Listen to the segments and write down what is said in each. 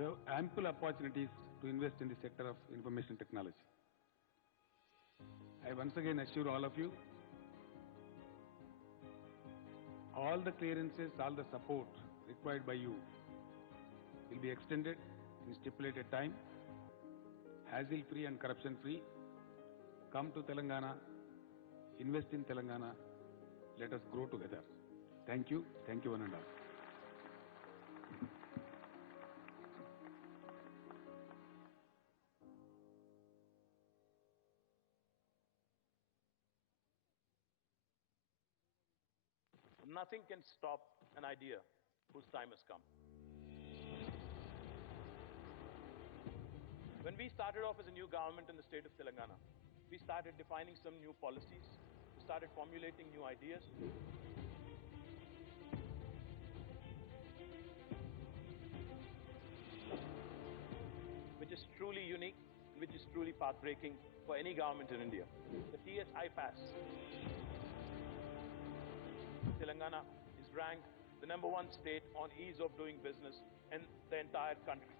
You have ample opportunities to invest in the sector of information technology. I once again assure all of you, all the clearances, all the support required by you will be extended in stipulated time, hassle-free and corruption-free. Come to Telangana, invest in Telangana, let us grow together. Thank you one and all. Nothing can stop an idea whose time has come. When we started off as a new government in the state of Telangana, we started defining some new policies, we started formulating new ideas. Which is truly unique, which is truly path-breaking for any government in India. The TSI Pass. Telangana is ranked the #1 state on ease of doing business in the entire country.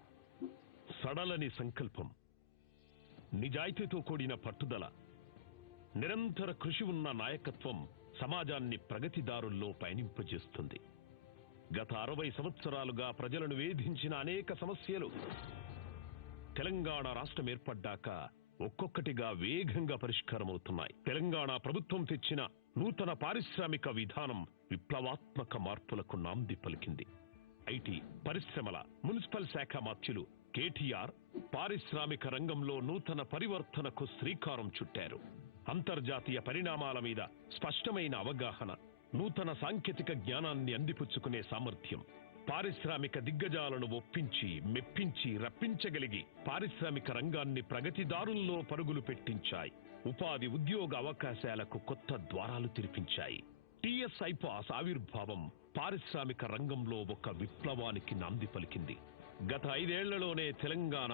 సడలని సంకల్పం, నిజాయితీతో కూడిన పట్టుదల, నిరంతర కృషి ఉన్న నాయకత్వం సమాజాన్ని ప్రగతిదారుల్లో పయనింపజేస్తుంది. గత 60 సంవత్సరాలుగా ప్రజలను వేధించిన అనేక సమస్యలు తెలంగాణ రాష్ట్రం ఏర్పడ్డాక ఒక్కొక్కటిగా వేగంగా పరిష్కారమవుతున్నాయి. తెలంగాణ ప్రభుత్వం తెచ్చిన నూతన పారిశ్రామిక విధానం విప్లవాత్మక మార్పులకు నాంది పలికింది. ఐటీ, పరిశ్రమల, మున్సిపల్ శాఖ మంత్రులు కేటీఆర్ పారిశ్రామిక రంగంలో నూతన పరివర్తనకు శ్రీకారం చుట్టారు. అంతర్జాతీయ పరిణామాల మీద స్పష్టమైన అవగాహన, నూతన సాంకేతిక జ్ఞానాన్ని అందిపుచ్చుకునే సామర్థ్యం, పారిశ్రామిక దిగ్గజాలను ఒప్పించి మెప్పించి రప్పించగలిగి పారిశ్రామిక రంగాన్ని ప్రగతిదారుల్లో పరుగులు పెట్టించాయి. ఉపాధి ఉద్యోగ అవకాశాలకు కొత్త ద్వారాలు తెరిపించాయి. టీఎస్ఐ పాస్ ఆవిర్భావం పారిశ్రామిక రంగంలో ఒక విప్లవానికి నాంది పలికింది. గత 5 ఏళ్లలోనే తెలంగాణ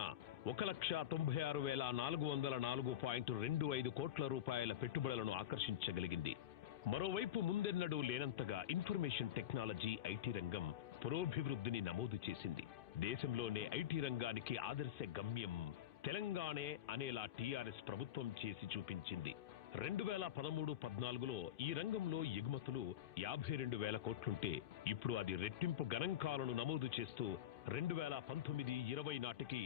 1,96,404.25 కోట్ల రూపాయల పెట్టుబడులను ఆకర్షించగలిగింది. మరోవైపు ముందెన్నడూ లేనంతగా ఇన్ఫర్మేషన్ టెక్నాలజీ ఐటీ రంగం పురోభివృద్ధిని నమోదు చేసింది. దేశంలోనే ఐటీ రంగానికి ఆదర్శ గమ్యం తెలంగాణే అనేలా టీఆర్ఎస్ ప్రభుత్వం చేసి చూపించింది. 2013-14లో ఈ రంగంలో ఎగుమతులు 52,000 కోట్లుంటే ఇప్పుడు అది రెట్టింపు గణాంకాలను నమోదు చేస్తూ 2019-20 నాటికి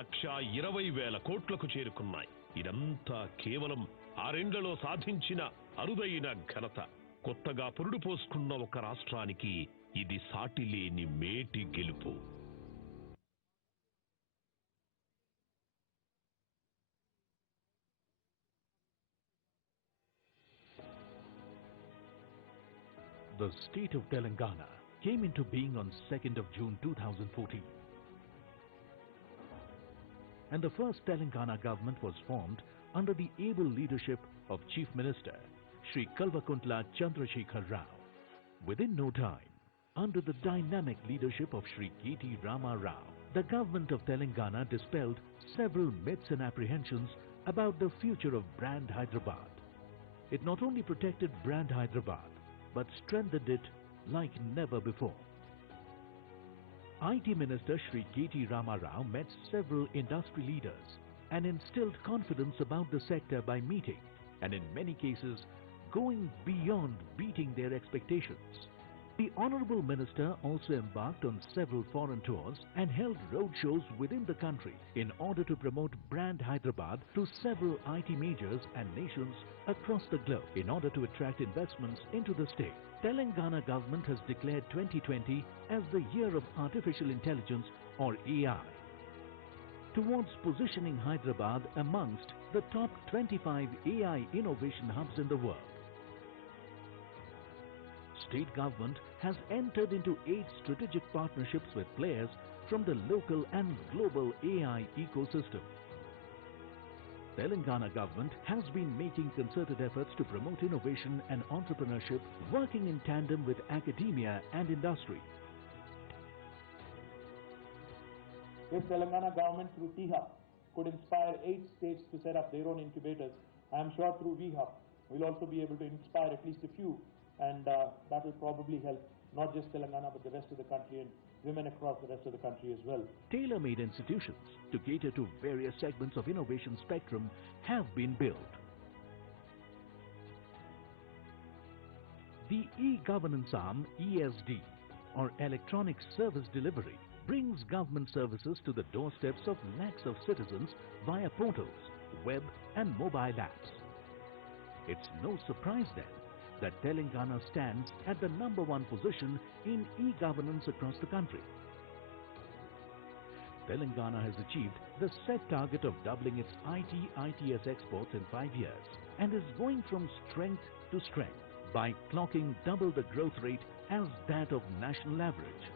1,20,000 కోట్లకు చేరుకున్నాయి. ఇదంతా కేవలం 6 ఏళ్లలో సాధించిన అరుదైన ఘనత. కొత్తగా పురుడు పోసుకున్న ఒక రాష్ట్రానికి ఇది సాటిలేని మేటి గెలుపు. The state of Telangana came into being on 2nd of June 2014. And the first Telangana government was formed under the able leadership of Chief Minister Shri Kalvakuntla Chandrasekhar Rao. Within no time, under the dynamic leadership of Shri K.T. Rama Rao, the government of Telangana dispelled several myths and apprehensions about the future of Brand Hyderabad. It not only protected Brand Hyderabad, but strengthened it like never before. IT Minister Shri K.T. Rama Rao met several industry leaders and instilled confidence about the sector by meeting and in many cases going beyond beating their expectations. The Honorable Minister also embarked on several foreign tours and held roadshows within the country in order to promote Brand Hyderabad to several IT majors and nations across the globe in order to attract investments into the state. Telangana government has declared 2020 as the year of artificial intelligence or AI, towards positioning Hyderabad amongst the top 25 AI innovation hubs in the world. State government has entered into 8 strategic partnerships with players from the local and global AI ecosystem. Telangana government has been making concerted efforts to promote innovation and entrepreneurship, working in tandem with academia and industry. If Telangana government through T-Hub could inspire 8 states to set up their own incubators, I am sure through V-Hub we'll also be able to inspire at least a few, and that will probably help not just Telangana but the rest of the country, and women across the rest of the country as well. Tailor-made institutions to cater to various segments of innovation spectrum have been built. The e-governance arm, ESD, or Electronic Service Delivery, brings government services to the doorsteps of lakhs of citizens via portals, web and mobile apps. It's no surprise then that Telangana stands at the #1 position in e-governance across the country. Telangana has achieved the set target of doubling its IT/ITS exports in 5 years and is going from strength to strength by clocking double the growth rate as that of national average.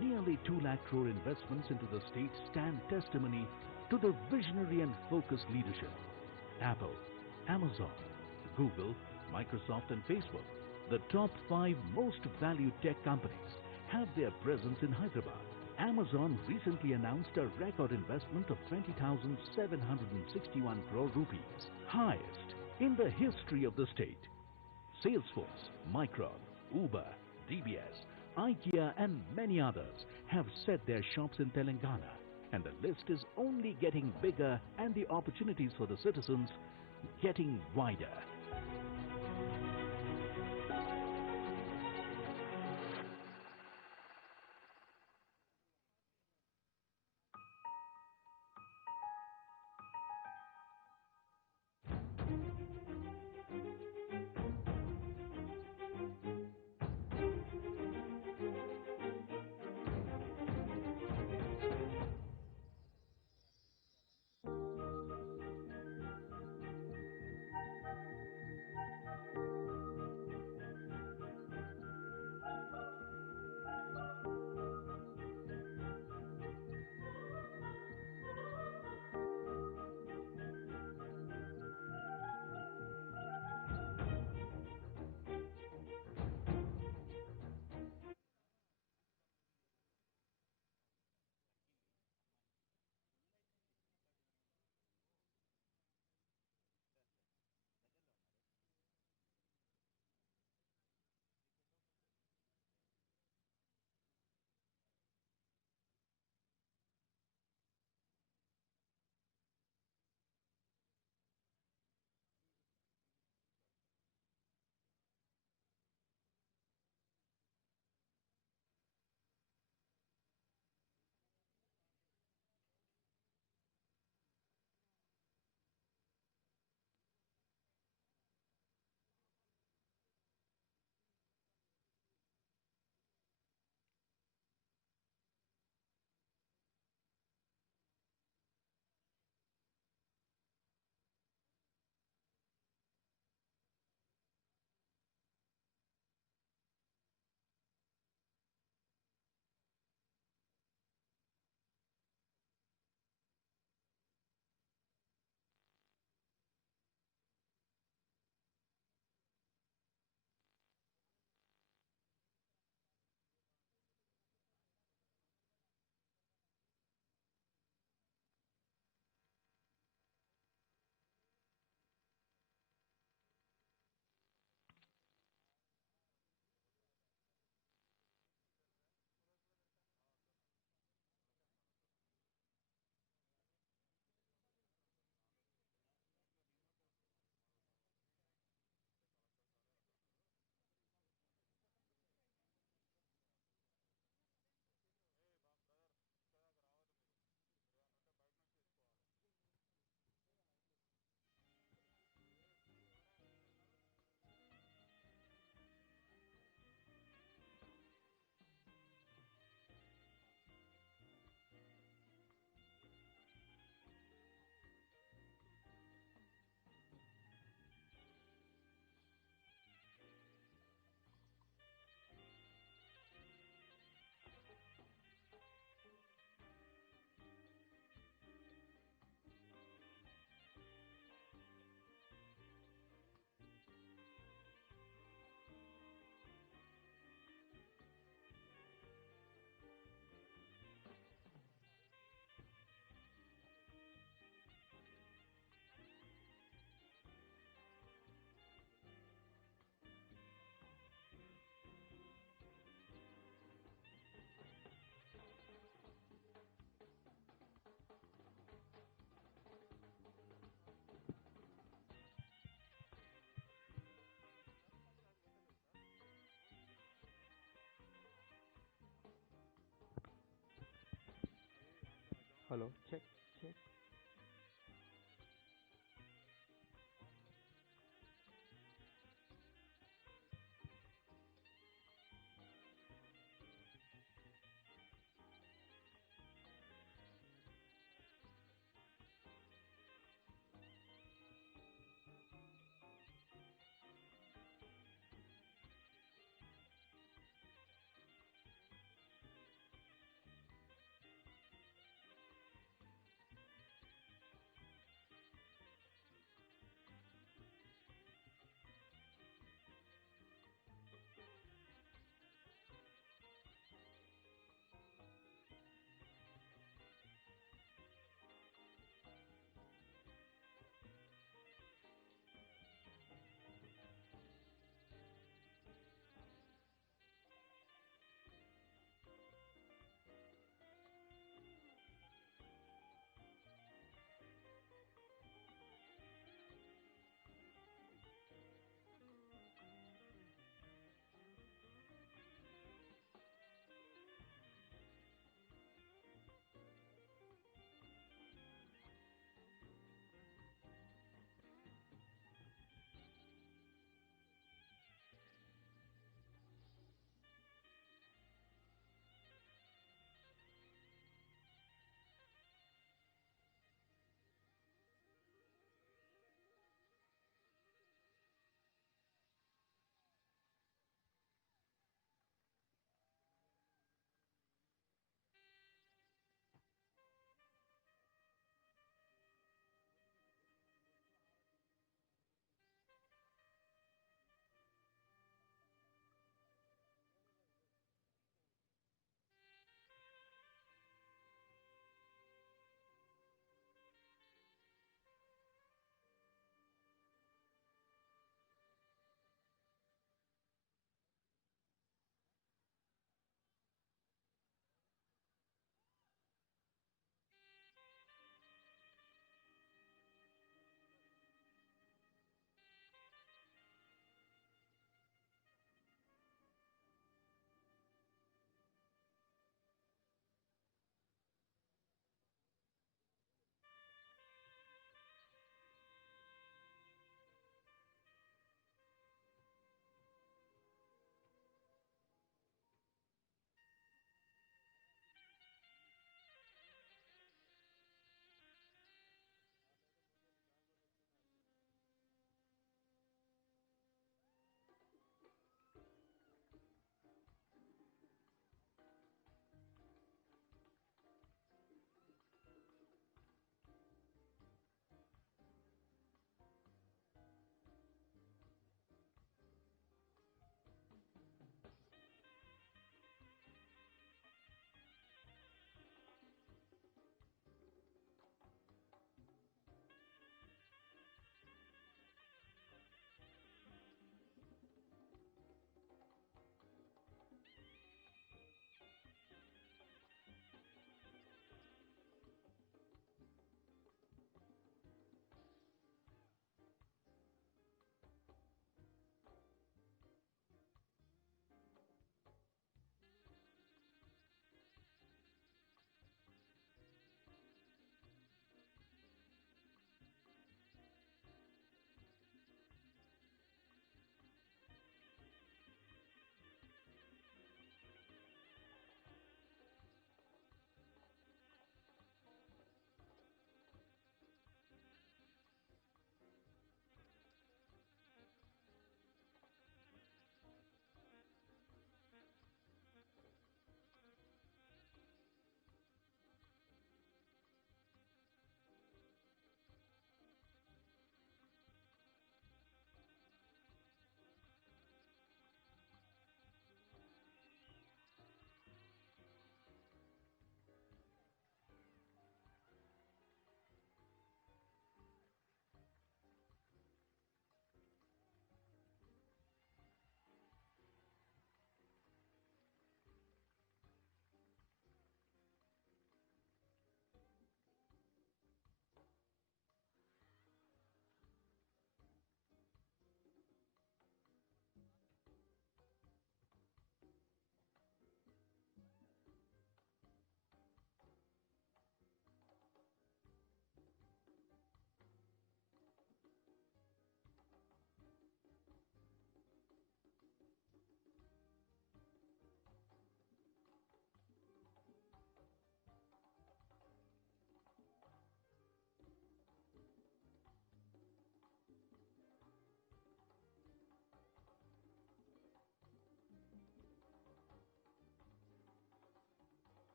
Nearly 2 lakh crore investments into the state stand testimony to the visionary and focused leadership. Apple, Amazon, Google, Microsoft and Facebook, the top 5 most valued tech companies, have their presence in Hyderabad. Amazon recently announced a record investment of 20,761 crore rupees, highest in the history of the state. Salesforce, Micron, Uber, DBS, IKEA and many others have set their shops in Telangana, and the list is only getting bigger and the opportunities for the citizens getting wider. Hello, check, check.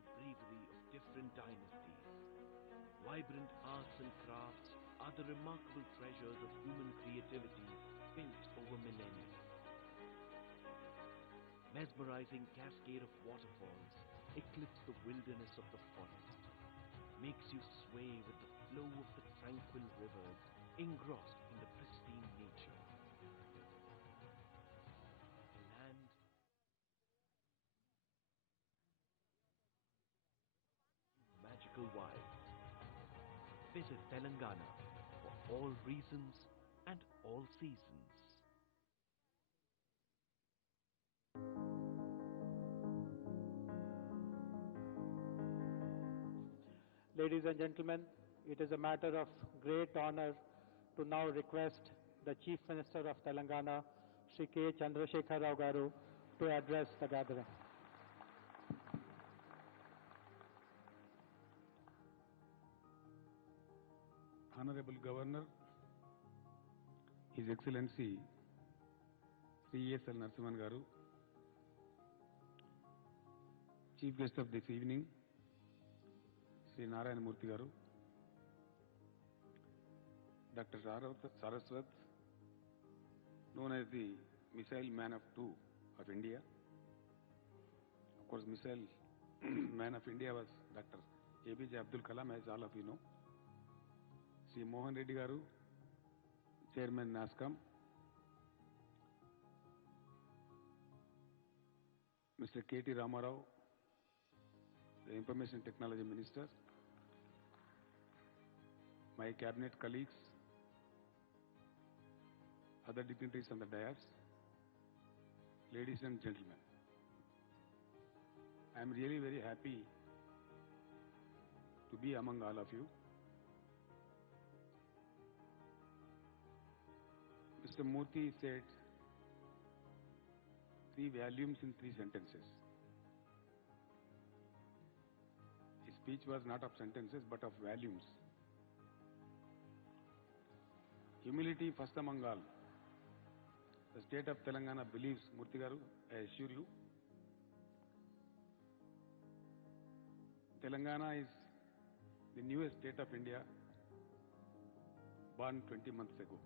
of bravery of different dynasties. Vibrant arts and crafts are the remarkable treasures of human creativity built over millennia. Mesmerizing cascade of waterfalls eclipse the wilderness of the forest, makes you sway with the flow of the tranquil rivers engrossed in the pristine nature. A land magical wild. Visit Telangana for all reasons and all seasons. Ladies and gentlemen, it is a matter of great honor to now request the Chief Minister of Telangana, Shri K. Chandrasekhar Rao Garu, to address the gathering. Honorable Governor, His Excellency Sri S. L. Narasimhan Garu, Chief Guest of this evening, Sri Narayana Murthy Garu, Dr. Saraswat, known as the Missile Man of Two of India. Of course, Missile Man of India was Dr. APJ Abdul Kalam, as all of you know. Sri Mohan Reddy Garu, Chairman NASCOM, Mr. K.T. Ramarao, the Information Technology Minister, my cabinet colleagues, other dignitaries on the dais, ladies and gentlemen. I am really very happy to be among all of you. Mr. Murthy said 3 volumes in 3 sentences. His speech was not of sentences but of volumes. Humility first among all. The state of Telangana believes, Murthy Garu, I assure you, Telangana is the newest state of India, born 20 months ago.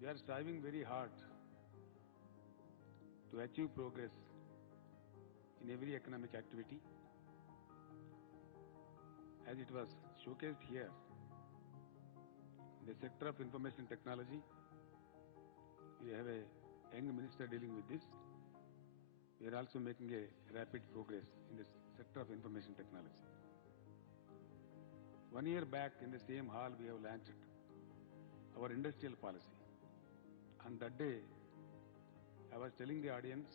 We are striving very hard to achieve progress in every economic activity. As it was showcased here, in the sector of information technology, we have a young minister dealing with this. We are also making a rapid progress in the sector of information technology. 1 year back in the same hall, we have launched our industrial policy. On that day, I was telling the audience,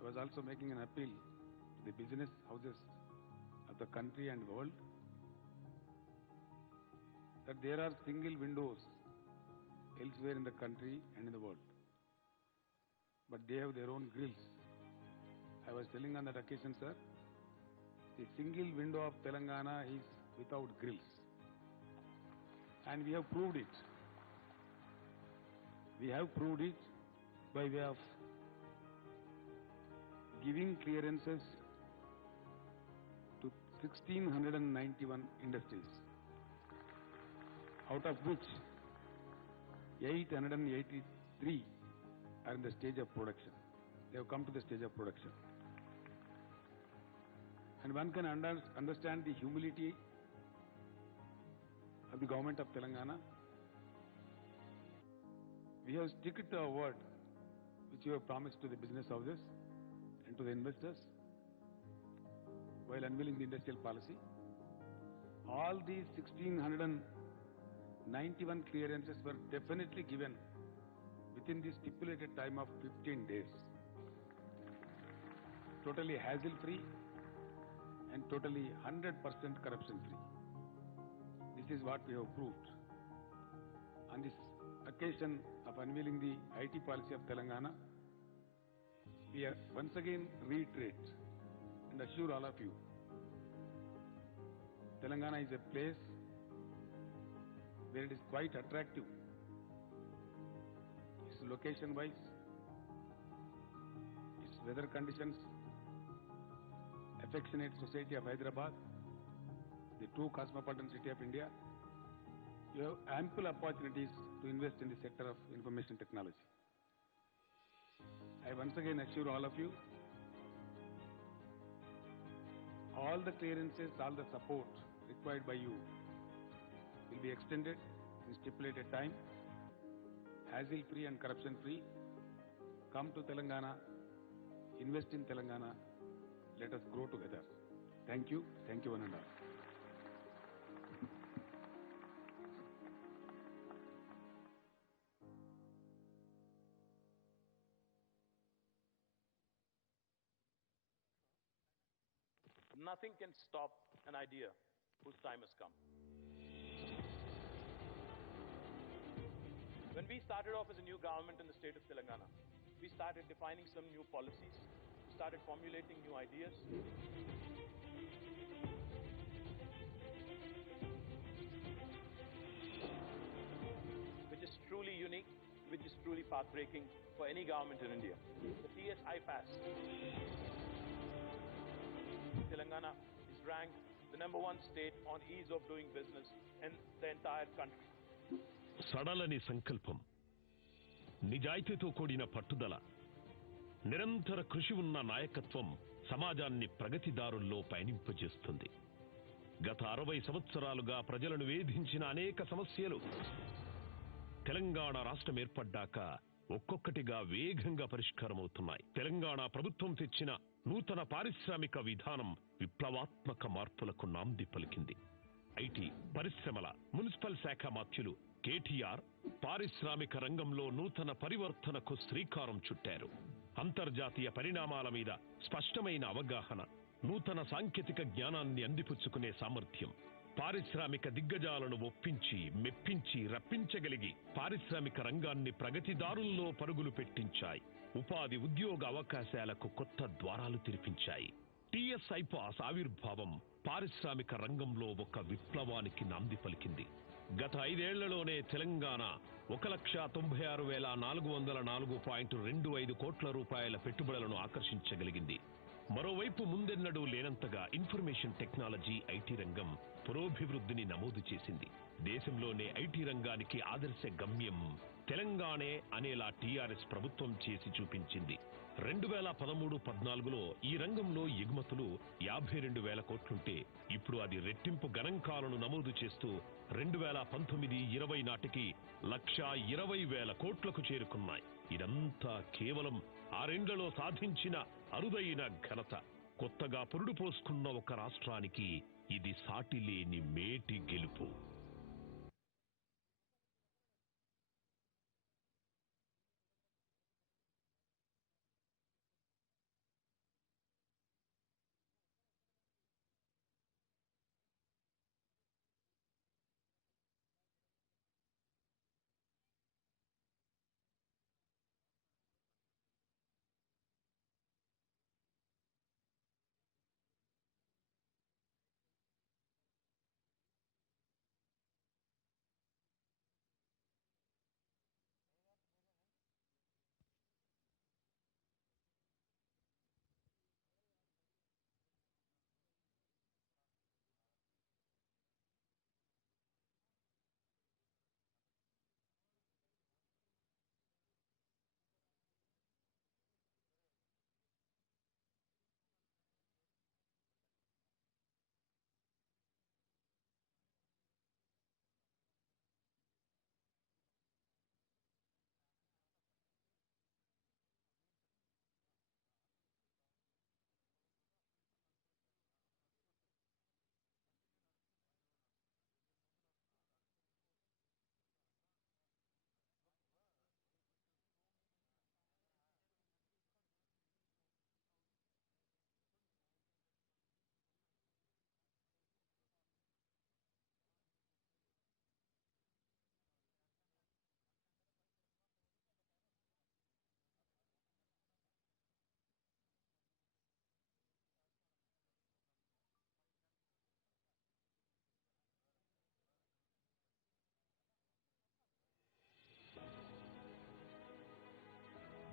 I was also making an appeal to the business houses of the country and world that there are single windows elsewhere in the country and in the world, but they have their own grills. I was telling on that occasion, sir, the single window of Telangana is without grills, and we have proved it. We have proved it by way of giving clearances to 1,691 industries, out of which 883 are in the stage of production. They have come to the stage of production. And one can understand the humility of the government of Telangana. We have stuck to our word which we have promised to the business houses and to the investors while unveiling the industrial policy. All these 1,691 clearances were definitely given within the stipulated time of 15 days. Totally hassle-free and totally 100% corruption-free. This is what we have proved. On this occasion of unveiling the IT policy of Telangana, we once again reiterate and assure all of you, Telangana is a place where it is quite attractive. Its location-wise, its weather conditions, affectionate society of Hyderabad, the true cosmopolitan city of India, you have ample opportunities to invest in the sector of information technology. I once again assure all of you, all the clearances, all the support required by you will be extended in stipulated time, hassle-free and corruption-free. Come to Telangana, invest in Telangana, let us grow together. Thank you one and all. Nothing can stop an idea whose time has come. When we started off as a new government in the state of Telangana, we started defining some new policies, we started formulating new ideas. Which is truly unique, which is truly path-breaking for any government in India. The TS-IPASS. Telangana is ranked the #1 state on ease of doing business in the entire country. సడలని సంకల్పం, నిజాయితీతో కూడిన పట్టుదల, నిరంతర కృషి ఉన్న నాయకత్వం సమాజాన్ని ప్రగతిదారుల్లో పయనింపజేస్తుంది. గత 60 సంవత్సరాలుగా ప్రజలను వేధించిన అనేక సమస్యలు తెలంగాణ రాష్ట్రం ఏర్పడ్డాక ఒక్కొక్కటిగా వేగంగా పరిష్కారమవుతున్నాయి. తెలంగాణ ప్రభుత్వం తెచ్చిన నూతన పారిశ్రామిక విధానం విప్లవాత్మక మార్పులకు నాంది పలికింది. ఐటీ, పరిశ్రమల, మున్సిపల్ శాఖ మాత్యులు కేటీఆర్ పారిశ్రామిక రంగంలో నూతన పరివర్తనకు శ్రీకారం చుట్టారు. అంతర్జాతీయ పరిణామాల మీద స్పష్టమైన అవగాహన, నూతన సాంకేతిక జ్ఞానాన్ని అందిపుచ్చుకునే సామర్థ్యం, పారిశ్రామిక దిగ్గజాలను ఒప్పించి, మెప్పించి, రప్పించగలిగి పారిశ్రామిక రంగాన్ని ప్రగతిదారుల్లో పరుగులు పెట్టించాయి. ఉపాధి, ఉద్యోగ అవకాశాలకు కొత్త ద్వారాలు తెరిపించాయి. TS-IPASS ఆవిర్భావం పారిశ్రామిక రంగంలో ఒక విప్లవానికి నాంది పలికింది. గత 5 ఏళ్లలోనే తెలంగాణ 1,96,404.25 కోట్ల రూపాయల పెట్టుబడులను ఆకర్షించగలిగింది. మరోవైపు ముందెన్నడూ లేనంతగా ఇన్ఫర్మేషన్ టెక్నాలజీ, ఐటీ రంగం పురోభివృద్ధిని నమోదు చేసింది. దేశంలోనే ఐటీ రంగానికి ఆదర్శ గమ్యం తెలంగాణే అనేలా టీఆర్ఎస్ ప్రభుత్వం చేసి చూపించింది. 2013-14లో ఈ రంగంలో ఎగుమతులు 52,000 కోట్లుంటే ఇప్పుడు అది రెట్టింపు గణాంకాలను నమోదు చేస్తూ 2019-20 నాటికి 1,20,000 కోట్లకు చేరుకున్నాయి. ఇదంతా కేవలం 6 ఏళ్లలో సాధించిన అరుదైన ఘనత. కొత్తగా పురుడు పోసుకున్న ఒక రాష్ట్రానికి ఇది సాటిలేని మేటి గెలుపు.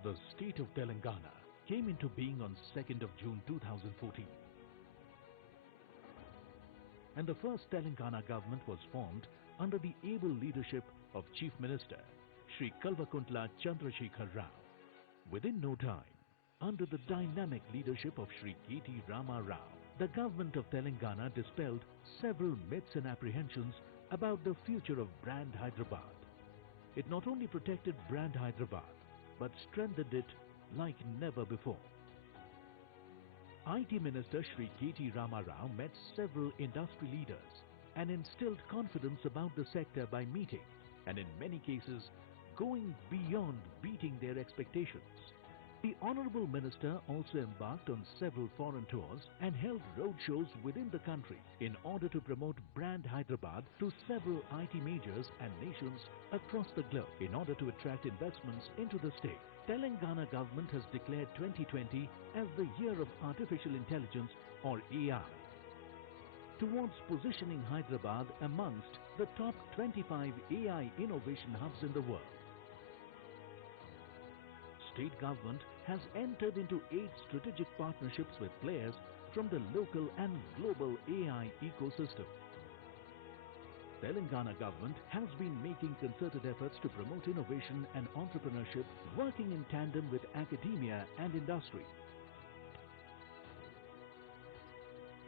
The state of Telangana came into being on 2nd of June 2014. and the first Telangana government was formed under the able leadership of Chief Minister Shri Kalvakuntla Chandrasekhar Rao. Within no time, under the dynamic leadership of Shri K.T. Rama Rao, the government of Telangana dispelled several myths and apprehensions about the future of Brand Hyderabad. It not only protected Brand Hyderabad, but strengthened it like never before. IT Minister Shri K.T. Rama Rao met several industry leaders and instilled confidence about the sector by meeting and in many cases going beyond beating their expectations. The Honorable Minister also embarked on several foreign tours and held roadshows within the country in order to promote Brand Hyderabad to several IT majors and nations across the globe in order to attract investments into the state. Telangana government has declared 2020 as the year of artificial intelligence or AI, towards positioning Hyderabad amongst the top 25 AI innovation hubs in the world. State government has entered into 8 strategic partnerships with players from the local and global AI ecosystem. Telangana government has been making concerted efforts to promote innovation and entrepreneurship, working in tandem with academia and industry.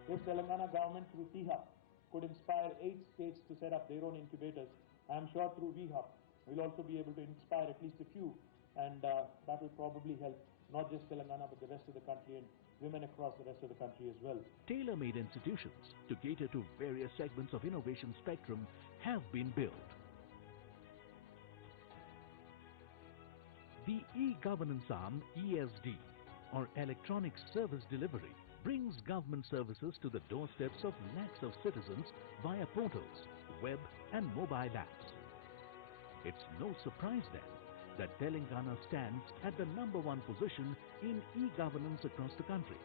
If Telangana government through T-Hub could inspire 8 states to set up their own incubators, I am sure through V-Hub we'll also be able to inspire at least a few, and that will probably help not just Telangana but the rest of the country and women across the rest of the country as well. Tailor-made institutions to cater to various segments of innovation spectrum have been built. The e-governance arm ESD, or Electronic Service Delivery, brings government services to the doorsteps of lakhs of citizens via portals, web and mobile apps. It's no surprise then that Telangana stands at the #1 position in e-governance across the country.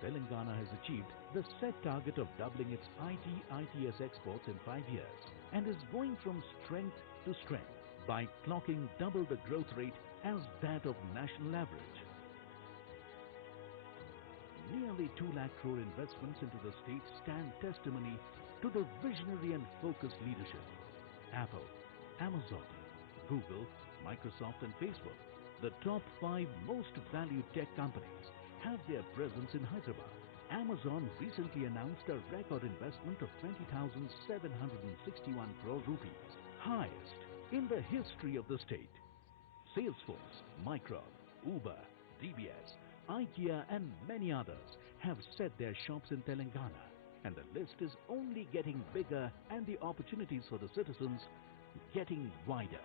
Telangana has achieved the set target of doubling its IT/ITS exports in 5 years and is going from strength to strength by clocking double the growth rate as that of national average. Nearly 2 lakh crore investments into the state stand testimony to the visionary and focused leadership. Apple, Amazon, Google, Microsoft and Facebook, the top 5 most valued tech companies, have their presence in Hyderabad. Amazon recently announced a record investment of 20,761 crore rupees, highest in the history of the state. Salesforce, Micron, Uber, DBS, IKEA and many others have set their shops in Telangana, and the list is only getting bigger and the opportunities for the citizens getting wider.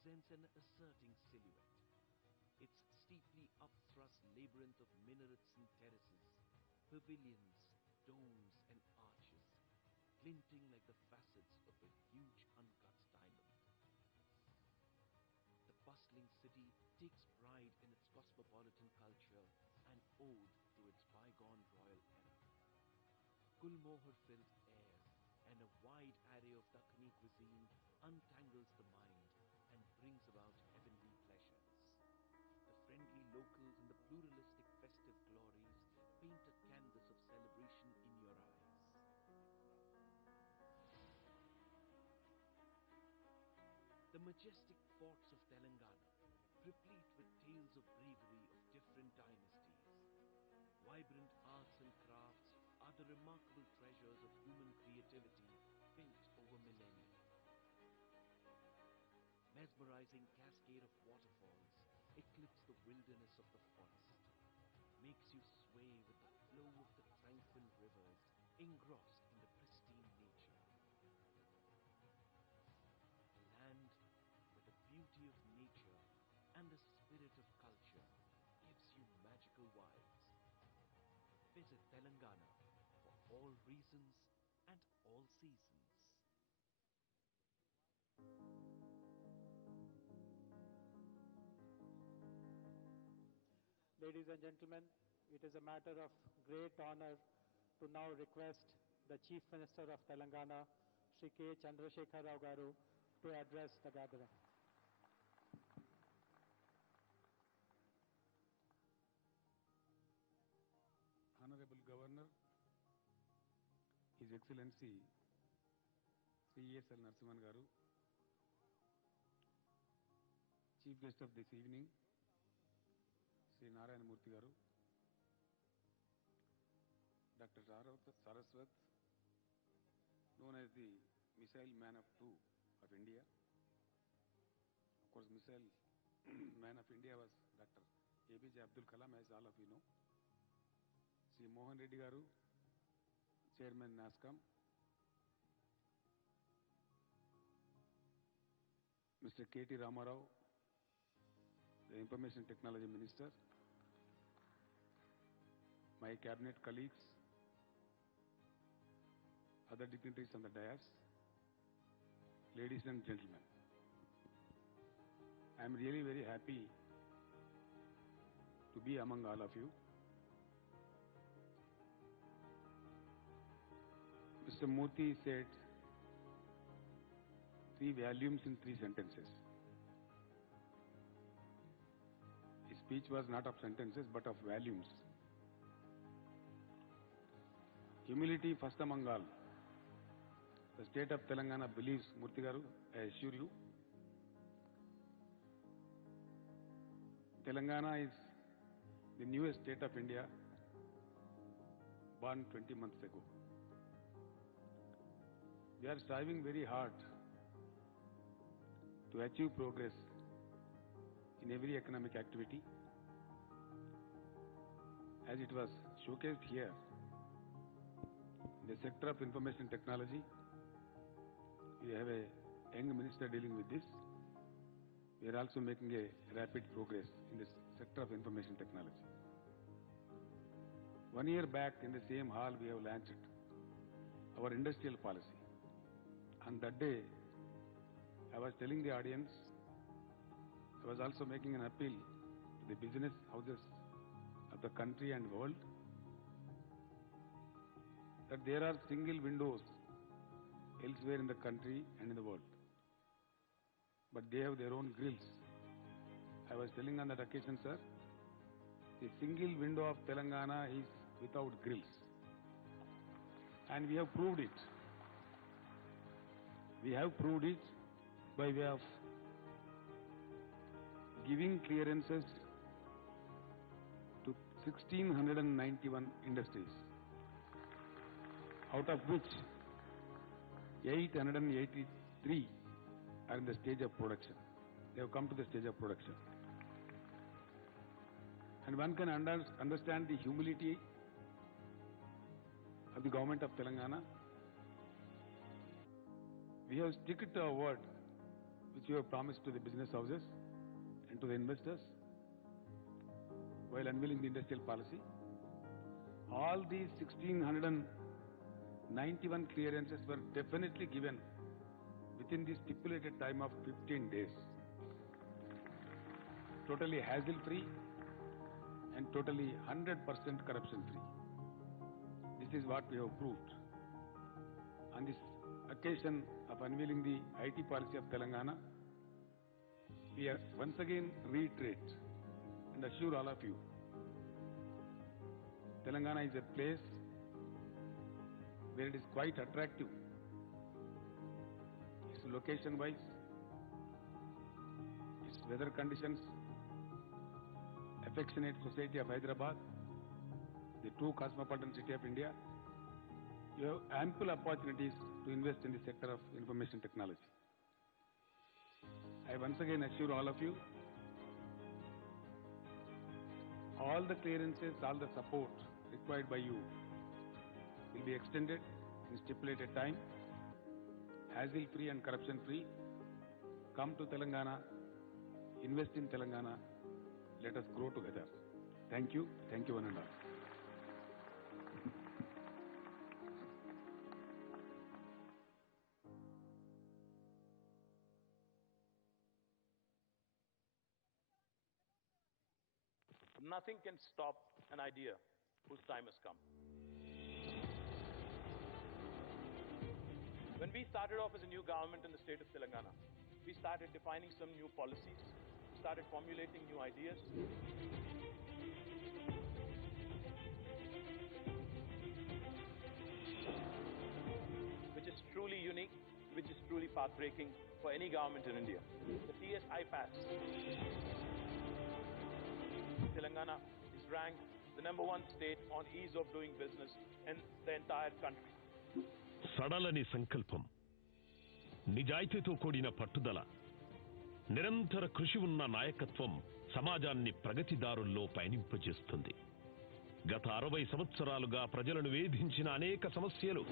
presents an asserting silhouette. Its steeply upthrust labyrinth of minarets and terraces, pavilions, domes and arches, glinting like the facets of a huge uncut diamond. The bustling city takes pride in its cosmopolitan culture and ode to its bygone royal era. Gulmohar-filled air and a wide array of Dakkani cuisine untangles the mind and brings about heavenly pleasures. The friendly locals and the pluralistic festive glories paint a canvas of celebration in your eyes. The majestic forts of Telangana, replete with tales of bravery of different dynasties. Vibrant arts and crafts are the remarkable treasures of human creativity built over millennia. Mesmerizing cascade of waterfalls eclipse the wilderness of the forest, makes you sway with the flow of the tranquil rivers engrossed in the pristine nature. A land where the beauty of nature and the spirit of culture gives you magical vibes. Visit Telangana for all reasons and all seasons. Ladies and gentlemen, it is a matter of great honor to now request the Chief Minister of Telangana, Shri K. Chandrasekhar Rao Garu, to address the gathering. Honorable Governor, His Excellency Sri E.S.L. Narasimhan Garu, Chief Guest of this evening, Sri Narayana Murthy Garu, Dr. Saraswat, known as the Missile Man of Two of India. Of course, Missile Man of India was Dr. APJ Abdul Kalam, as all of you know. Sri Mohan Reddy Garu, Chairman NASCOM, Mr. K.T. Ramarao, the Information Technology Minister, my cabinet colleagues, other dignitaries on the dais, ladies and gentlemen. I am really very happy to be among all of you. Mr. Murthy said 3 volumes in 3 sentences. His speech was not of sentences but of volumes. Humility first among all. The state of Telangana believes, Murthy Garu, I assure you, Telangana is the newest state of India, born 20 months ago. We are striving very hard to achieve progress in every economic activity. As it was showcased here, in the sector of information technology, we have a young minister dealing with this. We are also making a rapid progress in this sector of information technology. 1 year back in the same hall we have launched our industrial policy. On that day, I was telling the audience, I was also making an appeal to the business houses of the country and world that there are single windows elsewhere in the country and in the world, but they have their own grills. I was telling on that occasion, sir, the single window of Telangana is without grills, and we have proved it. We have proved it by way of giving clearances to 1,691 industries, out of which 883 are in the stage of production. They have come to the stage of production. And one can understand the humility of the government of Telangana. We have stuck to our word, which you have promised to the business houses and to the investors while unveiling the industrial policy. All these 1,691 clearances were definitely given within the stipulated time of 15 days. Totally hassle-free and totally 100% corruption-free. This is what we have proved. On this occasion of unveiling the IT policy of Telangana, we once again reiterate and assure all of you, Telangana is a place where it is quite attractive. Its location-wise, its weather conditions, affectionate society of Hyderabad, the true cosmopolitan city of India. You have ample opportunities to invest in the sector of information technology. I once again assure all of you, all the clearances, all the support required by you will be extended in stipulated time, hassle-free and corruption-free. Come to Telangana, invest in Telangana, let us grow together. Thank you one and all. Nothing can stop an idea whose time has come. When we started off as a new government in the state of Telangana, we started defining some new policies, started formulating new ideas. Which is truly unique, which is truly path-breaking for any government in India. The TSI pass. Telangana is ranked the #1 state on ease of doing business in the entire country. సడలని సంకల్పం, నిజాయితీతో కూడిన పట్టుదల, నిరంతర కృషి ఉన్న నాయకత్వం సమాజాన్ని ప్రగతిదారుల్లో పయనింపజేస్తుంది. గత 60 సంవత్సరాలుగా ప్రజలను వేధించిన అనేక సమస్యలు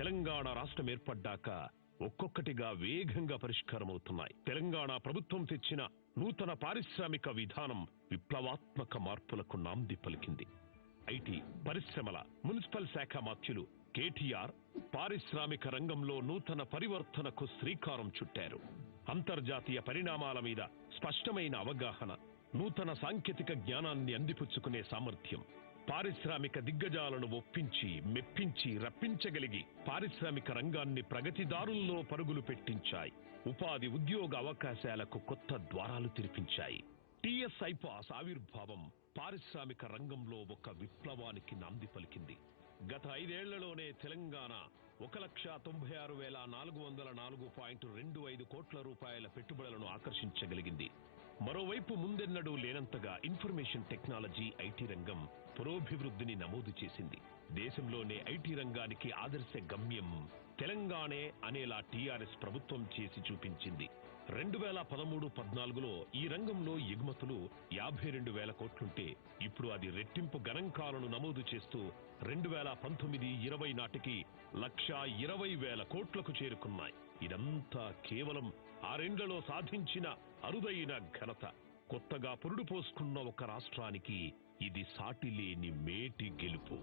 తెలంగాణ రాష్ట్రం ఏర్పడ్డాక ఒక్కొక్కటిగా వేగంగా పరిష్కారమవుతున్నాయి. తెలంగాణ ప్రభుత్వం తెచ్చిన నూతన పారిశ్రామిక విధానం విప్లవాత్మక మార్పులకు నాంది పలికింది. ఐటీ, పరిశ్రమల, మున్సిపల్ శాఖ మాత్యులు కేటీఆర్ పారిశ్రామిక రంగంలో నూతన పరివర్తనకు శ్రీకారం చుట్టారు. అంతర్జాతీయ పరిణామాల మీద స్పష్టమైన అవగాహన, నూతన సాంకేతిక జ్ఞానాన్ని అందిపుచ్చుకునే సామర్థ్యం, పారిశ్రామిక దిగ్గజాలను ఒప్పించి, మెప్పించి, రప్పించగలిగి పారిశ్రామిక రంగాన్ని ప్రగతిదారుల్లో పరుగులు పెట్టించాయి. ఉపాధి, ఉద్యోగ అవకాశాలకు కొత్త ద్వారాలు తెరిపించాయి. టీఎస్ఐ పాస్ ఆవిర్భావం పారిశ్రామిక రంగంలో ఒక విప్లవానికి నాంది పలికింది. గత 5 ఏళ్లలోనే తెలంగాణ 1,96,404.25 కోట్ల రూపాయల పెట్టుబడులను ఆకర్షించగలిగింది. మరోవైపు ముందెన్నడూ లేనంతగా ఇన్ఫర్మేషన్ టెక్నాలజీ, ఐటీ రంగం పురోభివృద్ధిని నమోదు చేసింది. దేశంలోనే ఐటీ రంగానికి ఆదర్శ గమ్యం తెలంగాణే అనేలా టీఆర్ఎస్ ప్రభుత్వం చేసి చూపించింది. 2013-14లో ఈ రంగంలో ఎగుమతులు 52,000 కోట్లుంటే ఇప్పుడు అది రెట్టింపు గణాంకాలను నమోదు చేస్తూ 2019-20 నాటికి 1,20,000 కోట్లకు చేరుకున్నాయి. ఇదంతా కేవలం 6 ఏళ్లలో సాధించిన అరుదైన ఘనత. కొత్తగా పురుడు పోసుకున్న ఒక రాష్ట్రానికి ఇది సాటిలేని మేటి గెలుపు.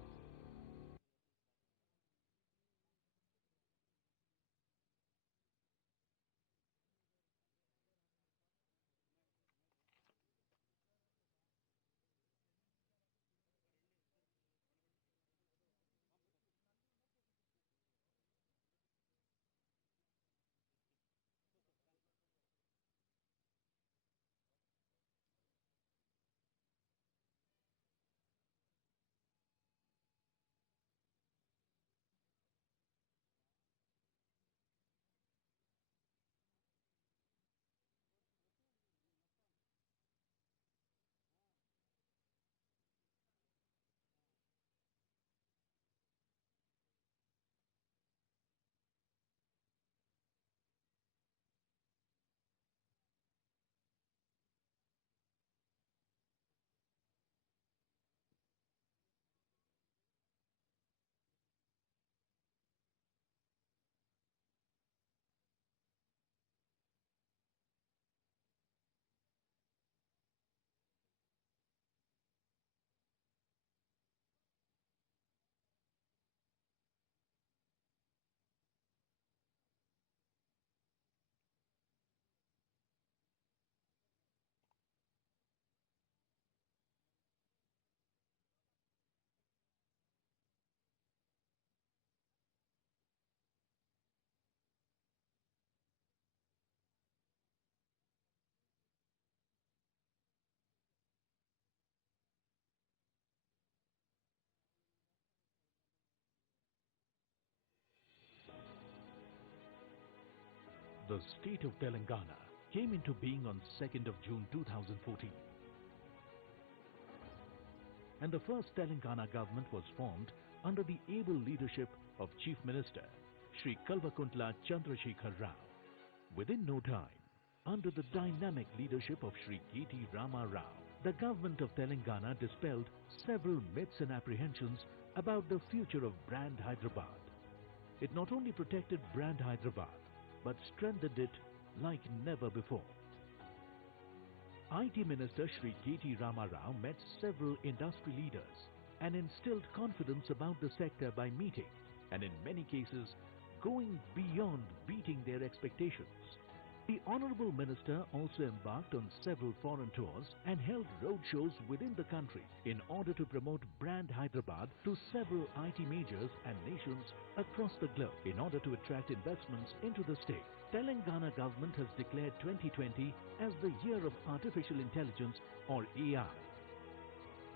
The state of Telangana came into being on 2nd of June 2014. And the first Telangana government was formed under the able leadership of Chief Minister Shri Kalvakuntla Chandrasekhar Rao. Within no time, under the dynamic leadership of Shri K.T. Rama Rao, the government of Telangana dispelled several myths and apprehensions about the future of Brand Hyderabad. It not only protected Brand Hyderabad, but strengthened it like never before. IT Minister Shri K.T. Rama Rao met several industry leaders and instilled confidence about the sector by meeting and in many cases going beyond beating their expectations. The Honorable Minister also embarked on several foreign tours and held roadshows within the country in order to promote Brand Hyderabad to several IT majors and nations across the globe in order to attract investments into the state. Telangana government has declared 2020 as the year of artificial intelligence or AI,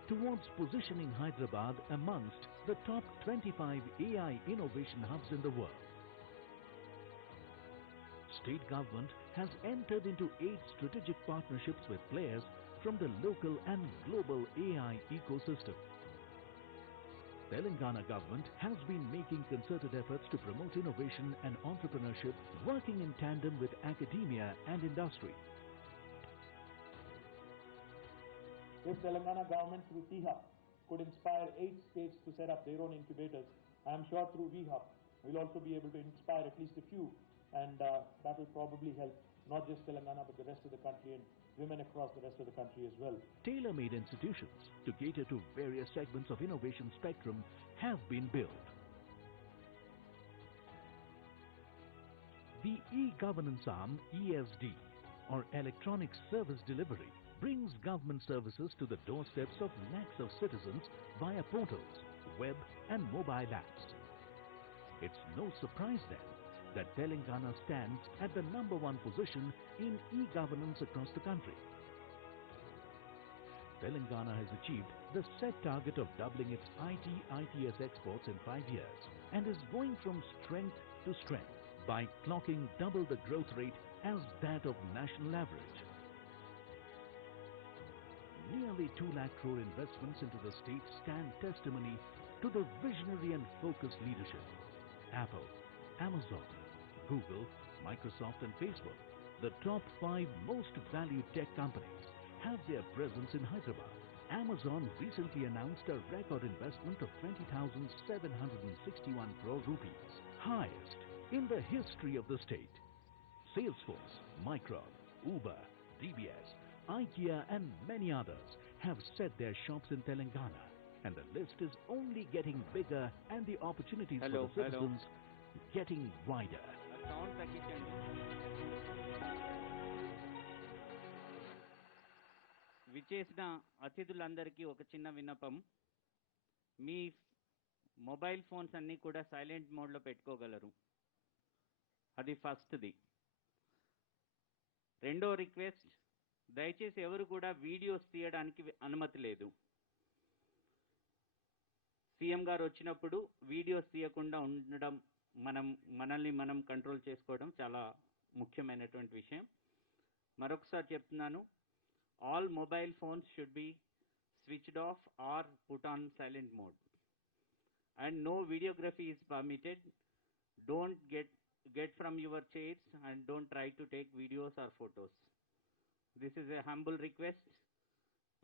towards positioning Hyderabad amongst the top 25 AI innovation hubs in the world. State government has entered into 8 strategic partnerships with players from the local and global AI ecosystem. Telangana government has been making concerted efforts to promote innovation and entrepreneurship, working in tandem with academia and industry. If Telangana government through T-Hub could inspire 8 states to set up their own incubators, I am sure through V-Hub we'll also be able to inspire at least a few, and that will probably help not just Telangana but the rest of the country and women across the rest of the country as well. Tailor-made institutions to cater to various segments of innovation spectrum have been built. The e-governance arm ESD, or Electronic Service Delivery, brings government services to the doorsteps of lakhs of citizens via portals, web and mobile apps. It's no surprise then that Telangana stands at the #1 position in e-governance across the country. Telangana has achieved the set target of doubling its IT/ITS exports in 5 years and is going from strength to strength by clocking double the growth rate as that of national average. Nearly 2 lakh crore investments into the state stand testimony to the visionary and focused leadership. Apple, Amazon, Google, Microsoft and Facebook, the top 5 most valued tech companies, have their presence in Hyderabad. Amazon recently announced a record investment of 20,761 crore rupees, highest in the history of the state. Salesforce, Micron, Uber, DBS, IKEA and many others have set their shops in Telangana, and the list is only getting bigger and the opportunities for the citizens getting wider. విచేసిన అతిథులందరికీ ఒక చిన్న విన్నపం. మీ mobile phones అన్నీ కూడా silent మోడ్లో పెట్టుకోగలరు. అది ఫస్ట్ది. రెండో request, దయచేసి ఎవరు కూడా వీడియోస్ తీయడానికి అనుమతి లేదు. సీఎం గారు వచ్చినప్పుడు వీడియోస్ తీయకుండా ఉండడం, మనల్ని మనం కంట్రోల్ చేసుకోవడం చాలా ముఖ్యమైనటువంటి విషయం. మరొకసారి చెప్తున్నాను, all mobile phones should be switched off or put on silent mode, and no videography is permitted. Don't get from your chairs and don't try to take videos or photos. This is a humble request.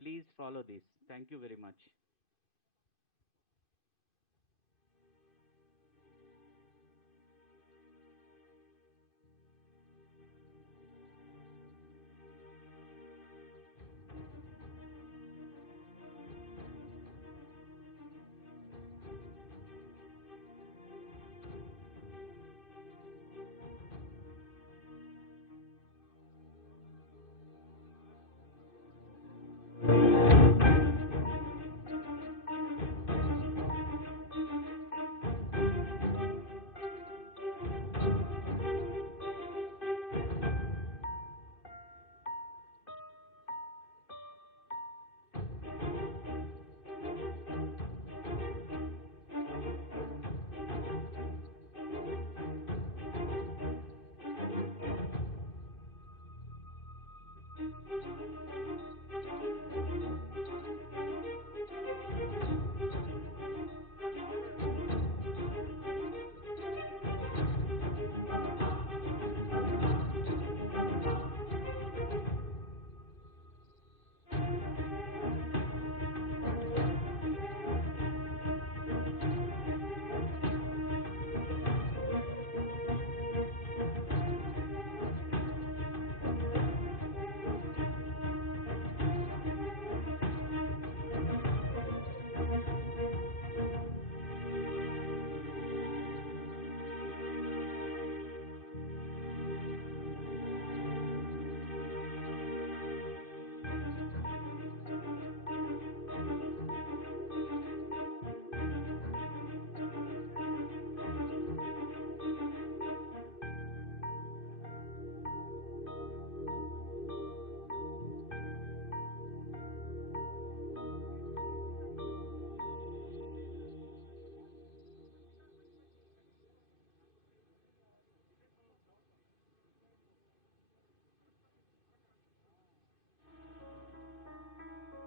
Please follow this. Thank you very much.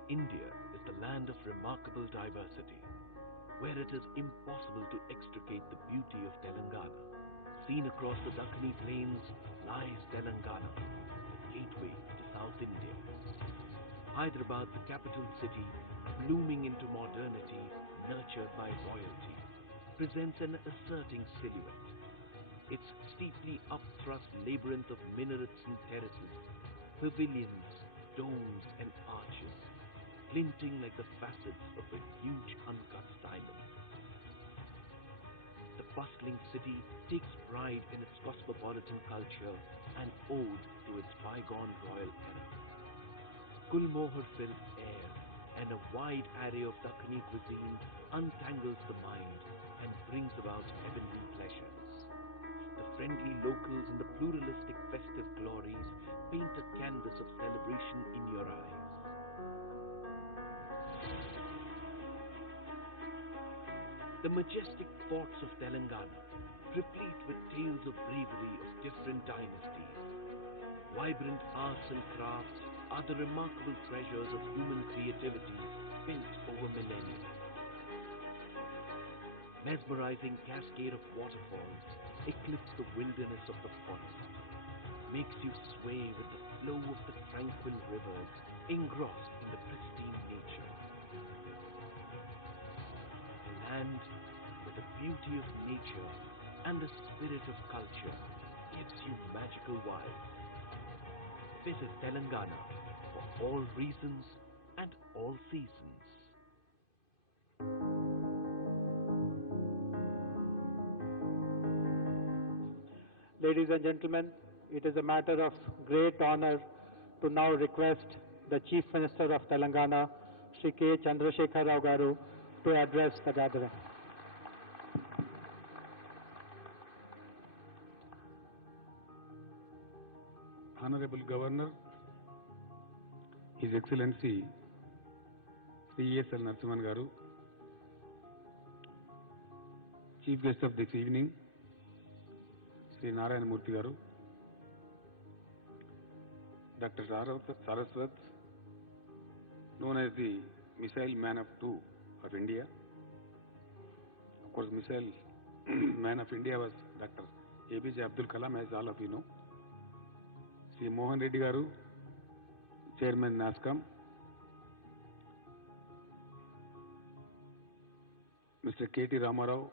India is the land of remarkable diversity, where it is impossible to extricate the beauty of Telangana. Seen across the Dakkani plains lies Telangana, the gateway to South India. Hyderabad, the capital city, blooming into modernity, nurtured by royalty, presents an asserting silhouette. Its steeply upthrust labyrinth of minarets and terraces, pavilions, domes and arches, glinting like the facets of a huge uncut diamond. The bustling city takes pride in its cosmopolitan culture and ode to its bygone royal era. Gulmohar-filled air and a wide array of Dakkani cuisine untangles the mind and brings about heavenly pleasures. The friendly locals and the pluralistic festive glories paint a canvas of celebration in your eyes. The majestic forts of Telangana, replete with tales of bravery of different dynasties. Vibrant arts and crafts are the remarkable treasures of human creativity built over millennia. Mesmerizing cascade of waterfalls eclipse the wilderness of the forest, makes you sway with the flow of the tranquil rivers, engrossed in the pristine nature. A land where the beauty of nature and the spirit of culture gives you magical vibes. Visit Telangana for all reasons and all seasons. Ladies and gentlemen, it is a matter of great honor to now request the Chief Minister of Telangana, Shri K. Chandrasekhar Rao Garu, to address the gathering. Honorable Governor, His Excellency Sri E.S.L. Narasimhan Garu, Chief Guest of this evening, Sri Narayana Murthy Garu, Dr. Saraswat, known as the Missile Man of Two of India. Of course, Missile Man of India was Dr. APJ Abdul Kalam, as all of you know. Sri Mohan Reddy Garu, Chairman NASCOM, Mr. K.T. Ramarao,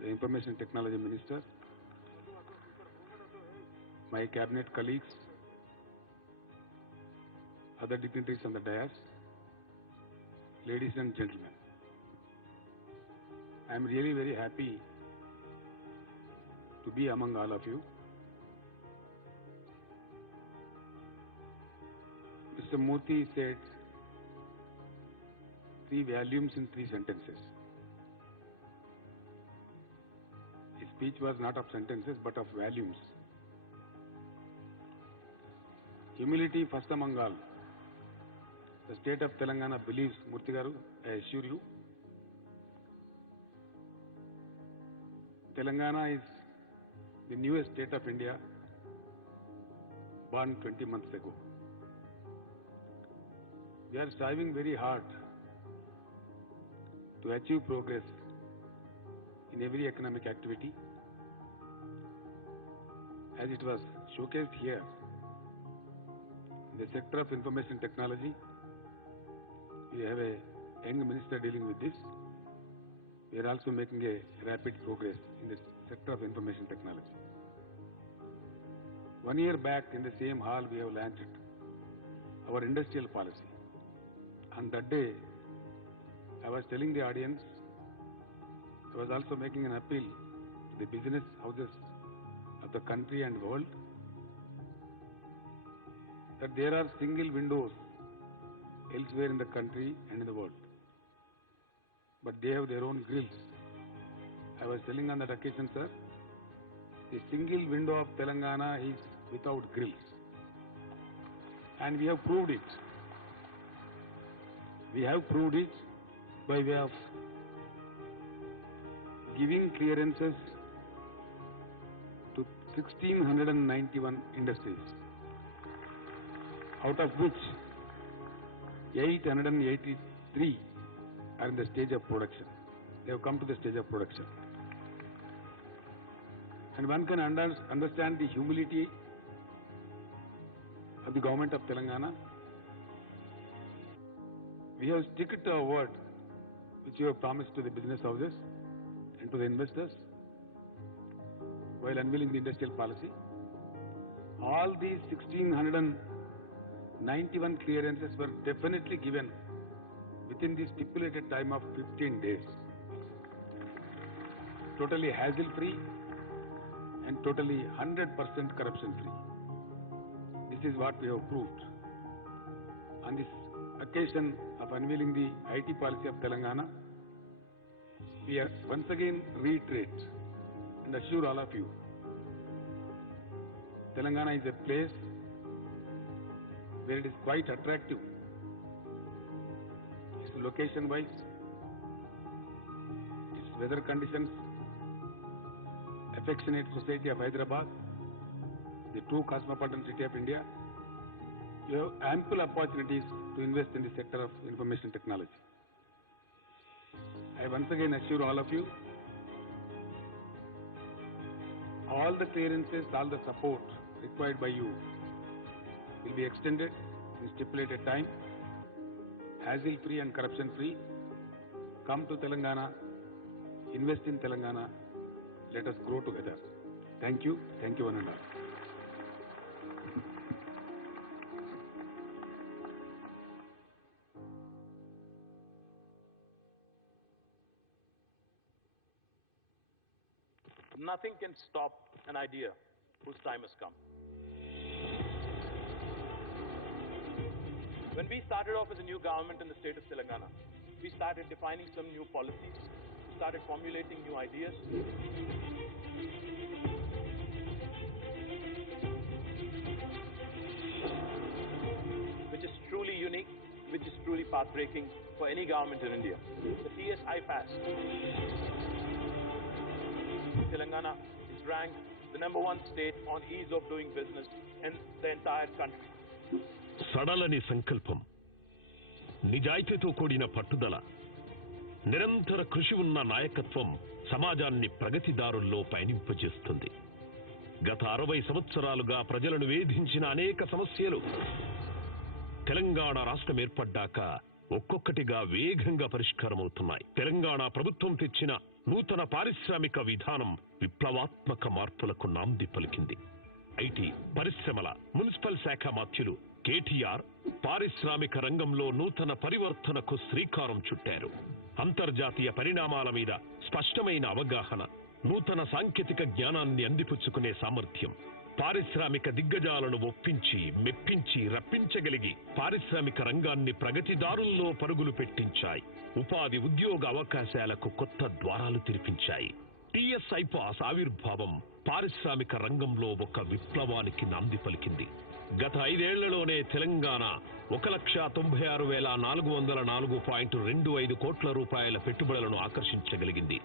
the Information Technology Minister, my cabinet colleagues, other dignitaries on the dais, ladies and gentlemen. I am really very happy to be among all of you. Mr. Murthy said 3 volumes in 3 sentences. His speech was not of sentences but of volumes. Humility first among all. The state of Telangana believes, Murthy Garu, I assure you, Telangana is the newest state of India, born 20 months ago. We are striving very hard to achieve progress in every economic activity. As it was showcased here, in the sector of information technology, we have a young minister dealing with this. We are also making a rapid progress in the sector of information technology. 1 year back in the same hall we have launched our industrial policy. On that day, I was telling the audience, I was also making an appeal to the business houses of the country and world that there are single windows elsewhere in the country and in the world, but they have their own grills. I was telling on that occasion, sir, the single window of Telangana is without grills, and we have proved it. We have proved it by way of giving clearances to 1,691 industries, out of which 883 are in the stage of production. They have come to the stage of production. And one can understand the humility of the government of Telangana. We have stuck to our word which we have promised to the business houses and to the investors while unveiling the industrial policy. All these 1691 clearances were definitely given within the stipulated time of 15 days. Totally hassle-free and totally 100% corruption-free. This is what we have proved. On this occasion of unveiling the IT policy of Telangana, we once again reiterate and assure all of you, Telangana is a place where it is quite attractive. Its location-wise, its weather conditions, affectionate society of Hyderabad, the true cosmopolitan city of India. You have ample opportunities to invest in the sector of information technology. I once again assure all of you, all the clearances, all the support required by you will be extended in stipulated time, hassle-free and corruption-free. Come to Telangana, invest in Telangana, let us grow together. Thank you one and all. Nothing can stop an idea whose time has come. When we started off as a new government in the state of Telangana, we started defining some new policies, we started formulating new ideas. Which is truly unique, which is truly path-breaking for any government in India. The TSI passed. Telangana is ranked the #1 state on ease of doing business in the entire country. సడలని సంకల్పం, నిజాయితీతో కూడిన పట్టుదల, నిరంతర కృషి ఉన్న నాయకత్వం సమాజాన్ని ప్రగతిదారుల్లో పయనింపజేస్తుంది. గత 60 సంవత్సరాలుగా ప్రజలను వేధించిన అనేక సమస్యలు తెలంగాణ రాష్ట్రం ఏర్పడ్డాక ఒక్కొక్కటిగా వేగంగా పరిష్కారమవుతున్నాయి. తెలంగాణ ప్రభుత్వం తెచ్చిన నూతన పారిశ్రామిక విధానం విప్లవాత్మక మార్పులకు నాంది పలికింది. ఐటీ, పరిశ్రమల, మున్సిపల్ శాఖ మాత్యులు కేటీఆర్ పారిశ్రామిక రంగంలో నూతన పరివర్తనకు శ్రీకారం చుట్టారు. అంతర్జాతీయ పరిణామాల మీద స్పష్టమైన అవగాహన, నూతన సాంకేతిక జ్ఞానాన్ని అందిపుచ్చుకునే సామర్థ్యం, పారిశ్రామిక దిగ్గజాలను ఒప్పించి, మెప్పించి, రప్పించగలిగి పారిశ్రామిక రంగాన్ని ప్రగతిదారుల్లో పరుగులు పెట్టించాయి. ఉపాధి, ఉద్యోగ అవకాశాలకు కొత్త ద్వారాలు తెరిపించాయి. టీఎస్ఐ పాస్ ఆవిర్భావం పారిశ్రామిక రంగంలో ఒక విప్లవానికి నాంది పలికింది. గత 5 ఏళ్లలోనే తెలంగాణ 1,96,404.25 కోట్ల రూపాయల పెట్టుబడులను ఆకర్షించగలిగింది.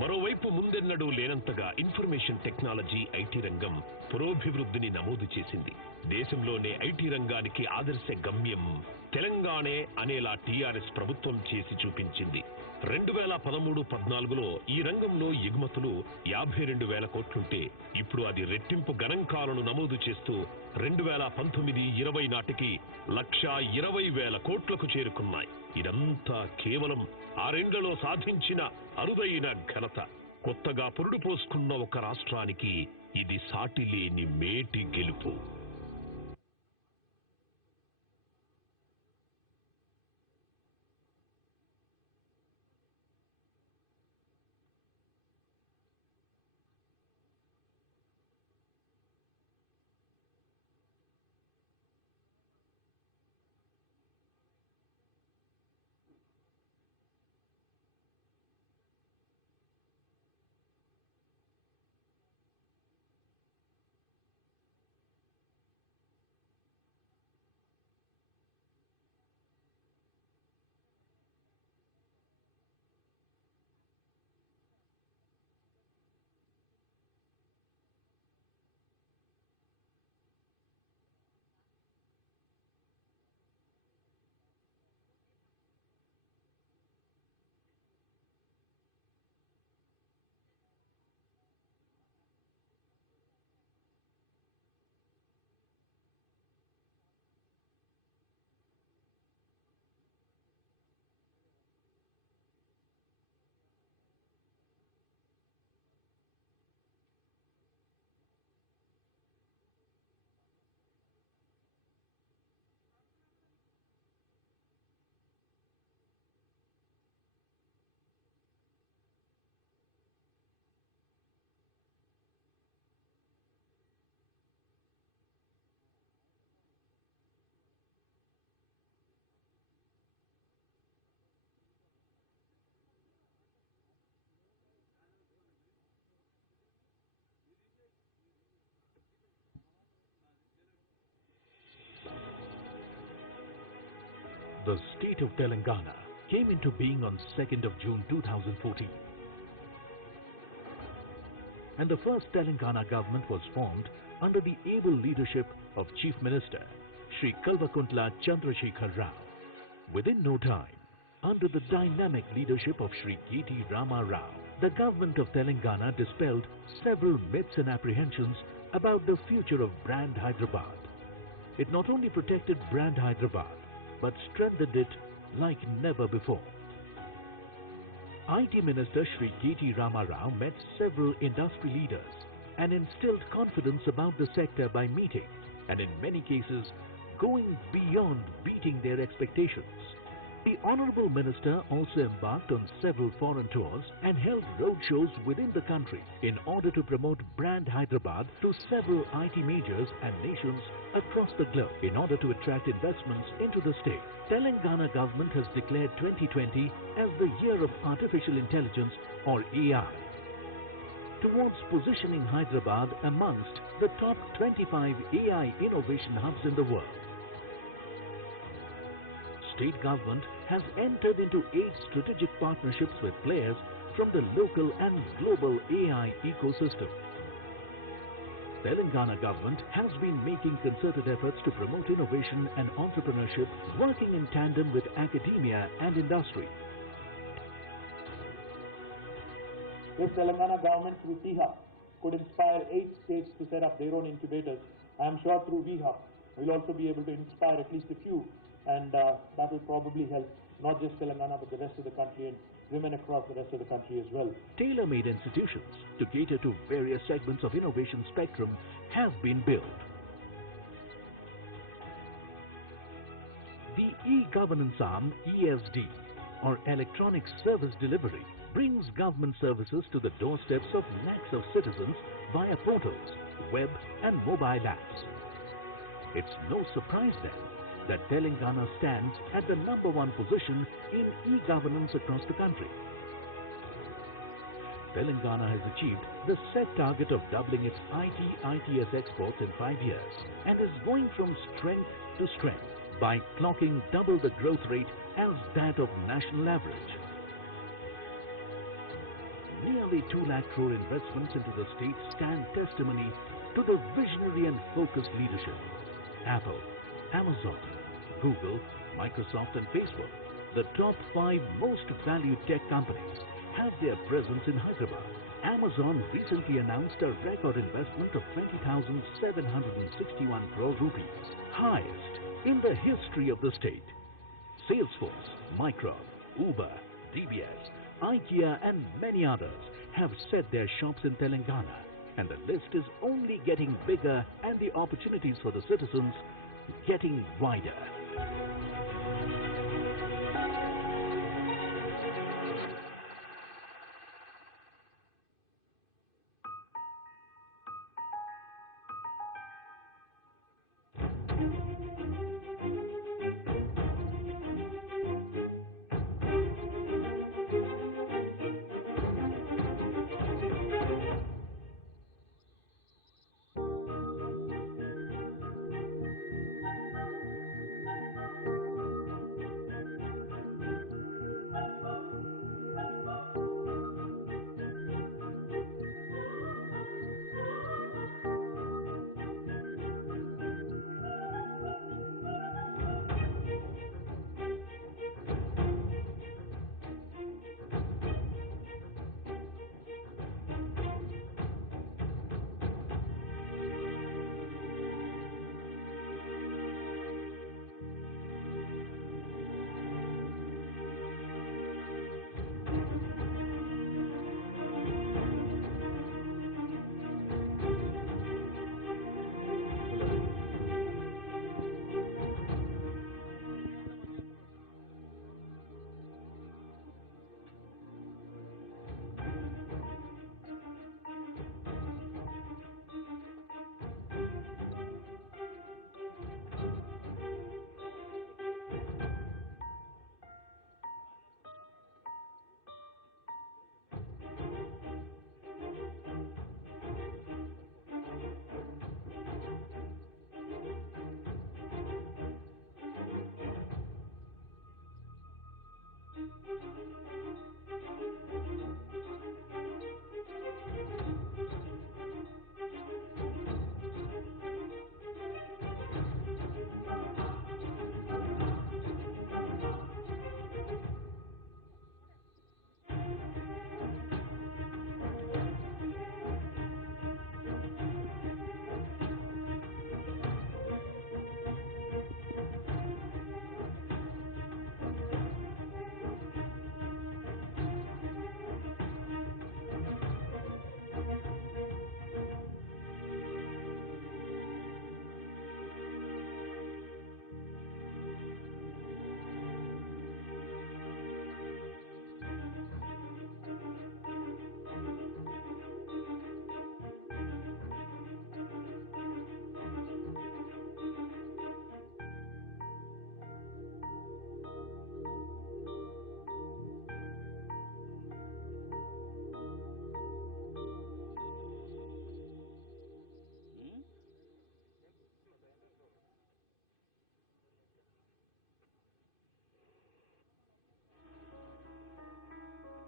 మరోవైపు ముందెన్నడూ లేనంతగా ఇన్ఫర్మేషన్ టెక్నాలజీ, ఐటీ రంగం పురోభివృద్ధిని నమోదు చేసింది. దేశంలోనే ఐటీ రంగానికి ఆదర్శ గమ్యం తెలంగాణే అనేలా టీఆర్ఎస్ ప్రభుత్వం చేసి చూపించింది. 2013-14లో ఈ రంగంలో ఎగుమతులు 52,000 కోట్లుంటే ఇప్పుడు అది రెట్టింపు గణాంకాలను నమోదు చేస్తూ 2019-20 నాటికి 1,20,000 కోట్లకు చేరుకున్నాయి. ఇదంతా కేవలం 6 ఏళ్లలో సాధించిన అరుదైన ఘనత. కొత్తగా పురుడు పోసుకున్న ఒక రాష్ట్రానికి ఇది సాటిలేని మేటి గెలుపు. The state of Telangana came into being on 2nd of June 2014. And the first Telangana government was formed under the able leadership of Chief Minister Shri Kalvakuntla Chandrasekhar Rao. Within no time, under the dynamic leadership of Shri K.T. Rama Rao, the government of Telangana dispelled several myths and apprehensions about the future of brand Hyderabad. It not only protected brand Hyderabad, but strengthened it like never before. IT Minister Shri K.T. Rama Rao met several industry leaders and instilled confidence about the sector by meeting and in many cases going beyond beating their expectations. The Honorable Minister also embarked on several foreign tours and held roadshows within the country in order to promote brand Hyderabad to several IT majors and nations across the globe in order to attract investments into the state. Telangana government has declared 2020 as the year of artificial intelligence or AI, towards positioning Hyderabad amongst the top 25 AI innovation hubs in the world. State government has entered into 8 strategic partnerships with players from the local and global AI ecosystem. Telangana government has been making concerted efforts to promote innovation and entrepreneurship, working in tandem with academia and industry. If Telangana government through T-Hub could inspire 8 states to set up their own incubators, I am sure through V-Hub we'll also be able to inspire at least a few, and that will probably help not just Telangana but the rest of the country and women across the rest of the country as well. Tailor-made institutions to cater to various segments of innovation spectrum have been built. The e-governance arm, ESD, or Electronic Service Delivery, brings government services to the doorsteps of lakhs of citizens via portals, web and mobile apps. It's no surprise then that Telangana stands at the #1 position in e-governance across the country. Telangana has achieved the set target of doubling its IT/ITS exports in 5 years and is going from strength to strength by clocking double the growth rate as that of national average. Nearly 2 lakh crore investments into the state stand testimony to the visionary and focused leadership. Apple, Amazon, Google, Microsoft and Facebook, the top 5 most valued tech companies, have their presence in Hyderabad. Amazon recently announced a record investment of 20,761 crore rupees, highest in the history of the state. Salesforce, Micron, Uber, DBS, IKEA and many others have set their shops in Telangana, and the list is only getting bigger and the opportunities for the citizens getting wider.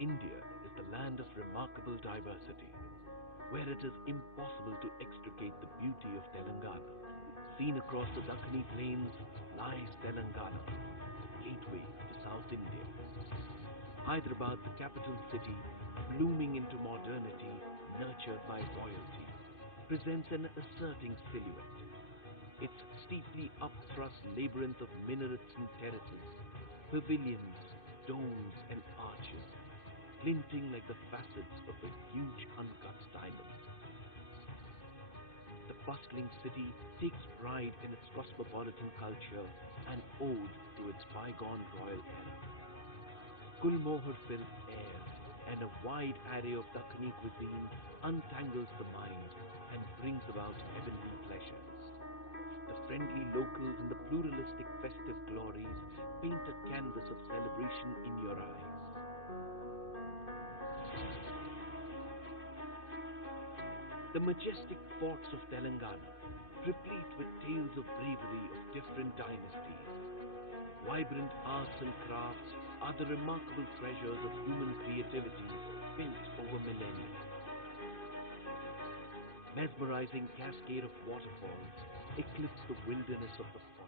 India is the land of remarkable diversity, where it is impossible to extricate the beauty of Telangana. Seen across the Dakkani plains lies Telangana, gateway to South India. Hyderabad, the capital city, blooming into modernity, nurtured by royalty, presents an asserting silhouette. Its steeply upthrust labyrinth of minarets and terraces, pavilions, domes and arches, glinting like the facets of a huge uncut diamond. The bustling city takes pride in its cosmopolitan culture and ode to its bygone royal era. Gulmohar-filled air and a wide array of Dakkani cuisine untangles the mind and brings about heavenly pleasures. The friendly locals and the pluralistic festive glories paint a canvas of celebration in your eyes. The majestic forts of Telangana, replete with tales of bravery of different dynasties. Vibrant arts and crafts are the remarkable treasures of human creativity built over millennia. Mesmerizing cascade of waterfalls eclipse the wilderness of the forest.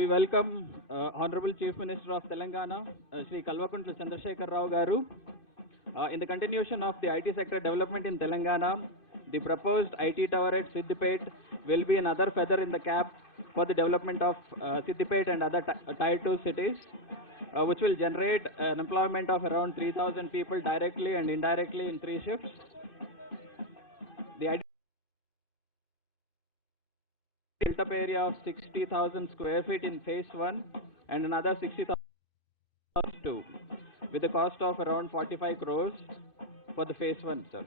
we welcome Honorable Chief Minister of Telangana, Shri Kalvakuntla Chandrasekhar Rao Garu. In the continuation of the IT sector development in Telangana, the proposed IT tower at Siddipet will be another feather in the cap for the development of Siddipet and other Tier 2 cities, which will generate an employment of around 3,000 people directly and indirectly in 3 shifts. The IT built-up area of 60,000 square feet in phase 1 and another 60,000 phase 2, with a cost of around 45 crores for the phase 1, sir.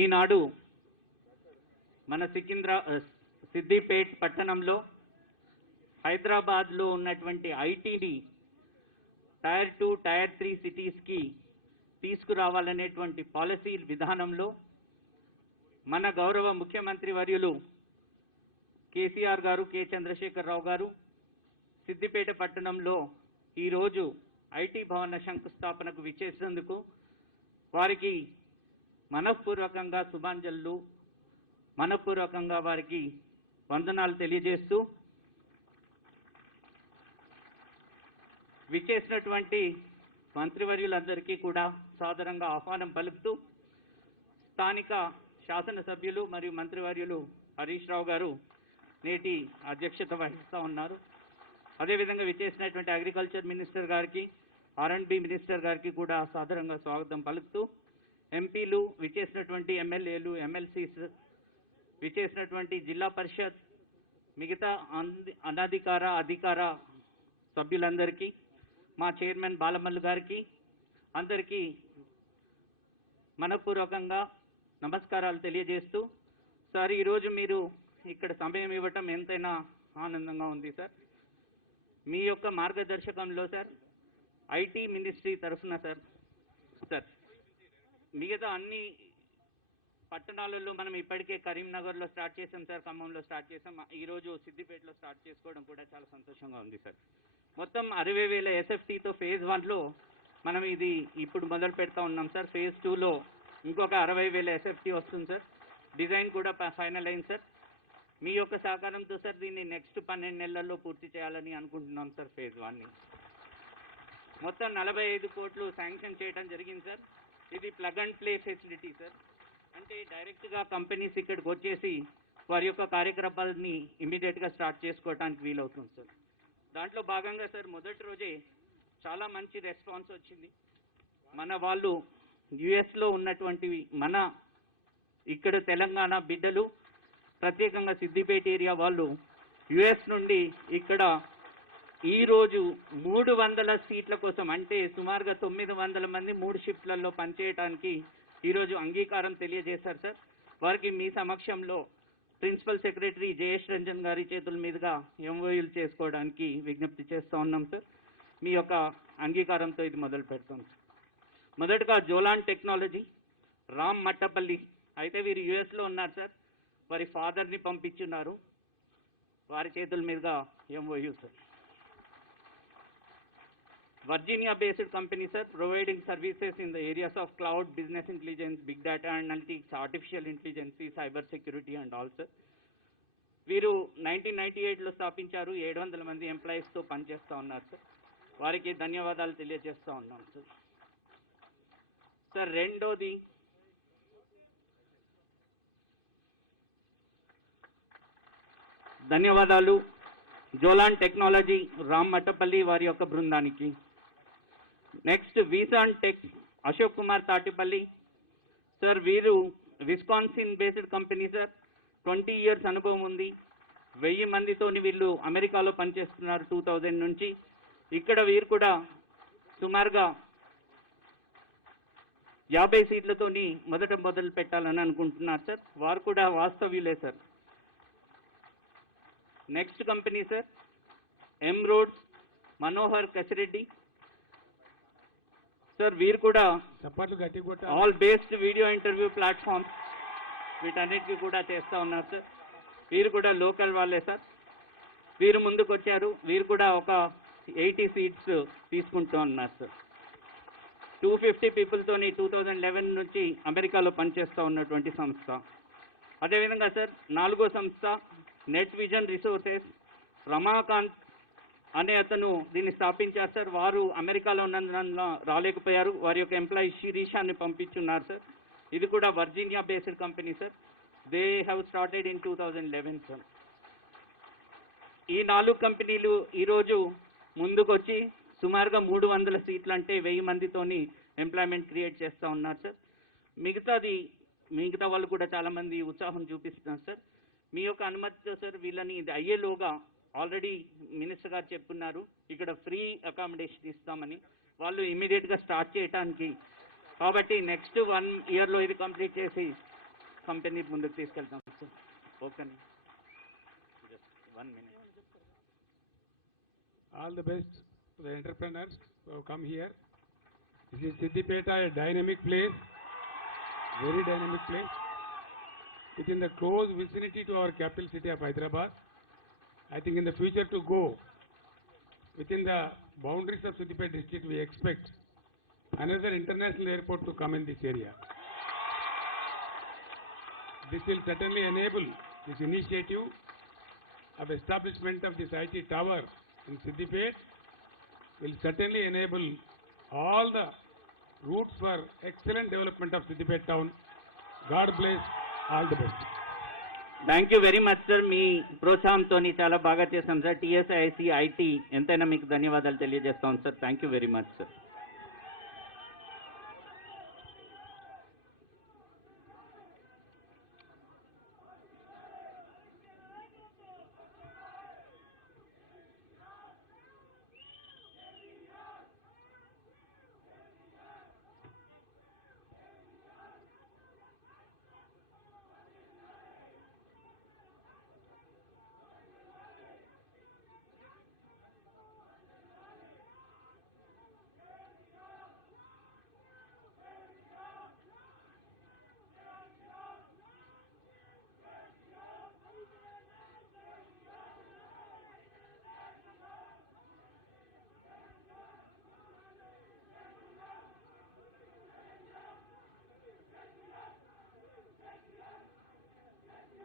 ఈనాడు మన సిద్దిపేట్ పట్టణంలో హైదరాబాద్లో ఉన్నటువంటి ఐటీని tyre 2, tyre 3 సిటీస్కి తీసుకురావాలనేటువంటి policy విధానంలో మన గౌరవ ముఖ్యమంత్రి వర్యులు కేసీఆర్ గారు, కె చంద్రశేఖరరావు గారు సిద్దిపేట పట్టణంలో ఈరోజు ఐటీ భవన శంకుస్థాపనకు విచ్చేసినందుకు వారికి మనఃపూర్వకంగా శుభాంజలు, మనఃపూర్వకంగా వారికి వందనాలు తెలియజేస్తూ విచ్చేసినటువంటి మంత్రివర్యులందరికీ కూడా సాదరంగా ఆహ్వానం పలుకుతూ స్థానిక శాసనసభ్యులు మరియు మంత్రివర్యులు హరీష్ రావు గారు నేటి అధ్యక్షత వహిస్తూ ఉన్నారు. అదేవిధంగా విచ్చేసినటువంటి అగ్రికల్చర్ మినిస్టర్ గారికి, R&B మినిస్టర్ గారికి కూడా సాదరంగా స్వాగతం పలుకుతూ ఎంపీలు, విచ్చేసినటువంటి ఎమ్మెల్యేలు, ఎమ్మెల్సీస్, విచ్చేసినటువంటి జిల్లా పరిషత్, మిగతా అధికార సభ్యులందరికీ, మా చైర్మన్ బాలమల్లు గారికి అందరికీ మనపూర్వకంగా నమస్కారాలు తెలియజేస్తూ, సార్ ఈరోజు మీరు ఇక్కడ సమయం ఇవ్వటం ఎంతైనా ఆనందంగా ఉంది సార్. మీ యొక్క మార్గదర్శకంలో సార్ ఐటీ మినిస్ట్రీ తరఫున సార్ మిగతా అన్ని పట్టణాలలో మనం ఇప్పటికే కరీంనగర్లో స్టార్ట్ చేసాం సార్, ఖమ్మంలో స్టార్ట్ చేసాం, ఈరోజు సిద్దిపేటలో స్టార్ట్ చేసుకోవడం కూడా చాలా సంతోషంగా ఉంది సార్. మొత్తం 60,000 SFTతో ఫేజ్ 1లో మనం ఇది ఇప్పుడు మొదలు పెడతా ఉన్నాం సార్. ఫేజ్ 2లో ఇంకొక 60,000 SFT వస్తుంది సార్. డిజైన్ కూడా ఫైనల్ అయింది సార్. మీ యొక్క సహకారంతో సార్ దీన్ని నెక్స్ట్ 12 నెలల్లో పూర్తి చేయాలని అనుకుంటున్నాం సార్. ఫేజ్ 1ని మొత్తం 45 కోట్లు శాంక్షన్ చేయడం జరిగింది సార్. ఇది plug and play facility sir. అంటే డైరెక్ట్గా కంపెనీస్ ఇక్కడికి వచ్చేసి వారి యొక్క కార్యకలాపాలని ఇమీడియట్గా స్టార్ట్ చేసుకోవడానికి వీలవుతుంది సార్. దాంట్లో భాగంగా సార్ మొదటి రోజే చాలా మంచి రెస్పాన్స్ వచ్చింది. మన వాళ్ళు యుఎస్లో ఉన్నటువంటి మన ఇక్కడ తెలంగాణ బిడ్డలు, ప్రత్యేకంగా సిద్దిపేట ఏరియా వాళ్ళు యుఎస్ నుండి ఇక్కడ ఈరోజు 300 సీట్ల కోసం, అంటే సుమారుగా 900 మంది 3 షిఫ్ట్లలో పనిచేయడానికి ఈరోజు అంగీకారం తెలియజేశారు సార్. వారికి మీ సమక్షంలో ప్రిన్సిపల్ సెక్రటరీ జయేష్ రంజన్ గారి చేతుల మీదుగా ఎంఓయూలు చేసుకోవడానికి విజ్ఞప్తి చేస్తూ ఉన్నాం సార్. మీ యొక్క అంగీకారంతో ఇది మొదలు పెడతాం సార్. మొదటగా జోలాన్ టెక్నాలజీ, రామ్ మట్టపల్లి, అయితే వీరు యుఎస్లో ఉన్నారు సార్, వారి ఫాదర్ని పంపించున్నారు, వారి చేతుల మీదుగా MoU sir. Virginia based company sir, providing services in the areas of cloud, business intelligence, big data analytics, artificial intelligence, cyber security and all sir. వీరు 1998లో స్థాపించారు. 700 మంది ఎంప్లాయీస్తో పనిచేస్తూ ఉన్నారు సార్. వారికి ధన్యవాదాలు తెలియజేస్తూ ఉన్నాం సార్. సార్ రెండోది ధన్యవాదాలు జోలాన్ టెక్నాలజీ, రామ్ మట్టపల్లి వారి యొక్క బృందానికి. నెక్స్ట్ వీసాన్ టెక్, అశోక్ కుమార్ తాటిపల్లి సార్, వీరు Wisconsin based company sir. 20 years అనుభవం ఉంది. 1000 మందితోని వీళ్ళు అమెరికాలో పనిచేస్తున్నారు 2000 నుంచి. ఇక్కడ వీరు కూడా సుమారుగా 50 సీట్లతోని మొదలు పెట్టాలని అనుకుంటున్నారు సార్. వారు కూడా వాస్తవ్యులే సార్. నెక్స్ట్ కంపెనీ సార్ ఎం రోడ్స్, మనోహర్ కసిరెడ్డి సార్. వీరు కూడా all based video interview platforms వీటన్నిటికీ కూడా చేస్తూ ఉన్నారు సార్. వీరు కూడా లోకల్ వాళ్ళే సార్. వీరు ముందుకు వచ్చారు. వీరు కూడా ఒక 80 సీట్స్ తీసుకుంటూ ఉన్నారు సార్. 250 పీపుల్తోని 2011 నుంచి అమెరికాలో పనిచేస్తూ ఉన్నటువంటి సంస్థ. అదేవిధంగా సార్ 4వ సంస్థ నెట్ విజన్ రిసోర్సెస్, రమాకాంత్ అనే అతను దీన్ని స్థాపించారు సార్. వారు అమెరికాలో ఉన్నందున రాలేకపోయారు. వారి యొక్క ఎంప్లాయీ శిరీషాన్ని పంపించున్నారు సార్. ఇది కూడా Virginia based company sir. They have started in 2011 sir. ఈ 4 కంపెనీలు ఈరోజు ముందుకొచ్చి సుమారుగా 300 సీట్లు, అంటే 1000 మందితోని ఎంప్లాయ్మెంట్ క్రియేట్ చేస్తూ ఉన్నారు సార్. మిగతా వాళ్ళు కూడా చాలామంది ఉత్సాహం చూపిస్తున్నారు సార్. మీ యొక్క అనుమతితో సార్ వీళ్ళని ఇది అయ్యేలోగా ఆల్రెడీ మినిస్టర్ గారు చెప్పున్నారు ఇక్కడ ఫ్రీ అకామిడేషన్ ఇస్తామని. వాళ్ళు ఇమీడియట్గా స్టార్ట్ చేయడానికి, కాబట్టి నెక్స్ట్ 1 yearలో ఇది కంప్లీట్ చేసి కంపెనీ ముందుకు తీసుకెళ్తాం sir. Okay, just 1 minute. All the best to the entrepreneurs who have come here. This is Siddipeta, a dynamic place, very dynamic place, within the close vicinity to our capital city of Hyderabad. I think in the future to go, within the boundaries of Siddipeta district, we expect another international airport to come in this area. This will certainly enable this initiative of establishment of this IT tower in Siddipet, will certainly enable all the routes for excellent development of Siddipet town. God bless, all the best. Thank you very much sir. మీ ప్రోత్సాహంతో చాలా బాగా చేశాం sir. TSIC IT ఎంతైనా మీకు ధన్యవాదాలు తెలియజేస్తాం sir. Thank you very much sir.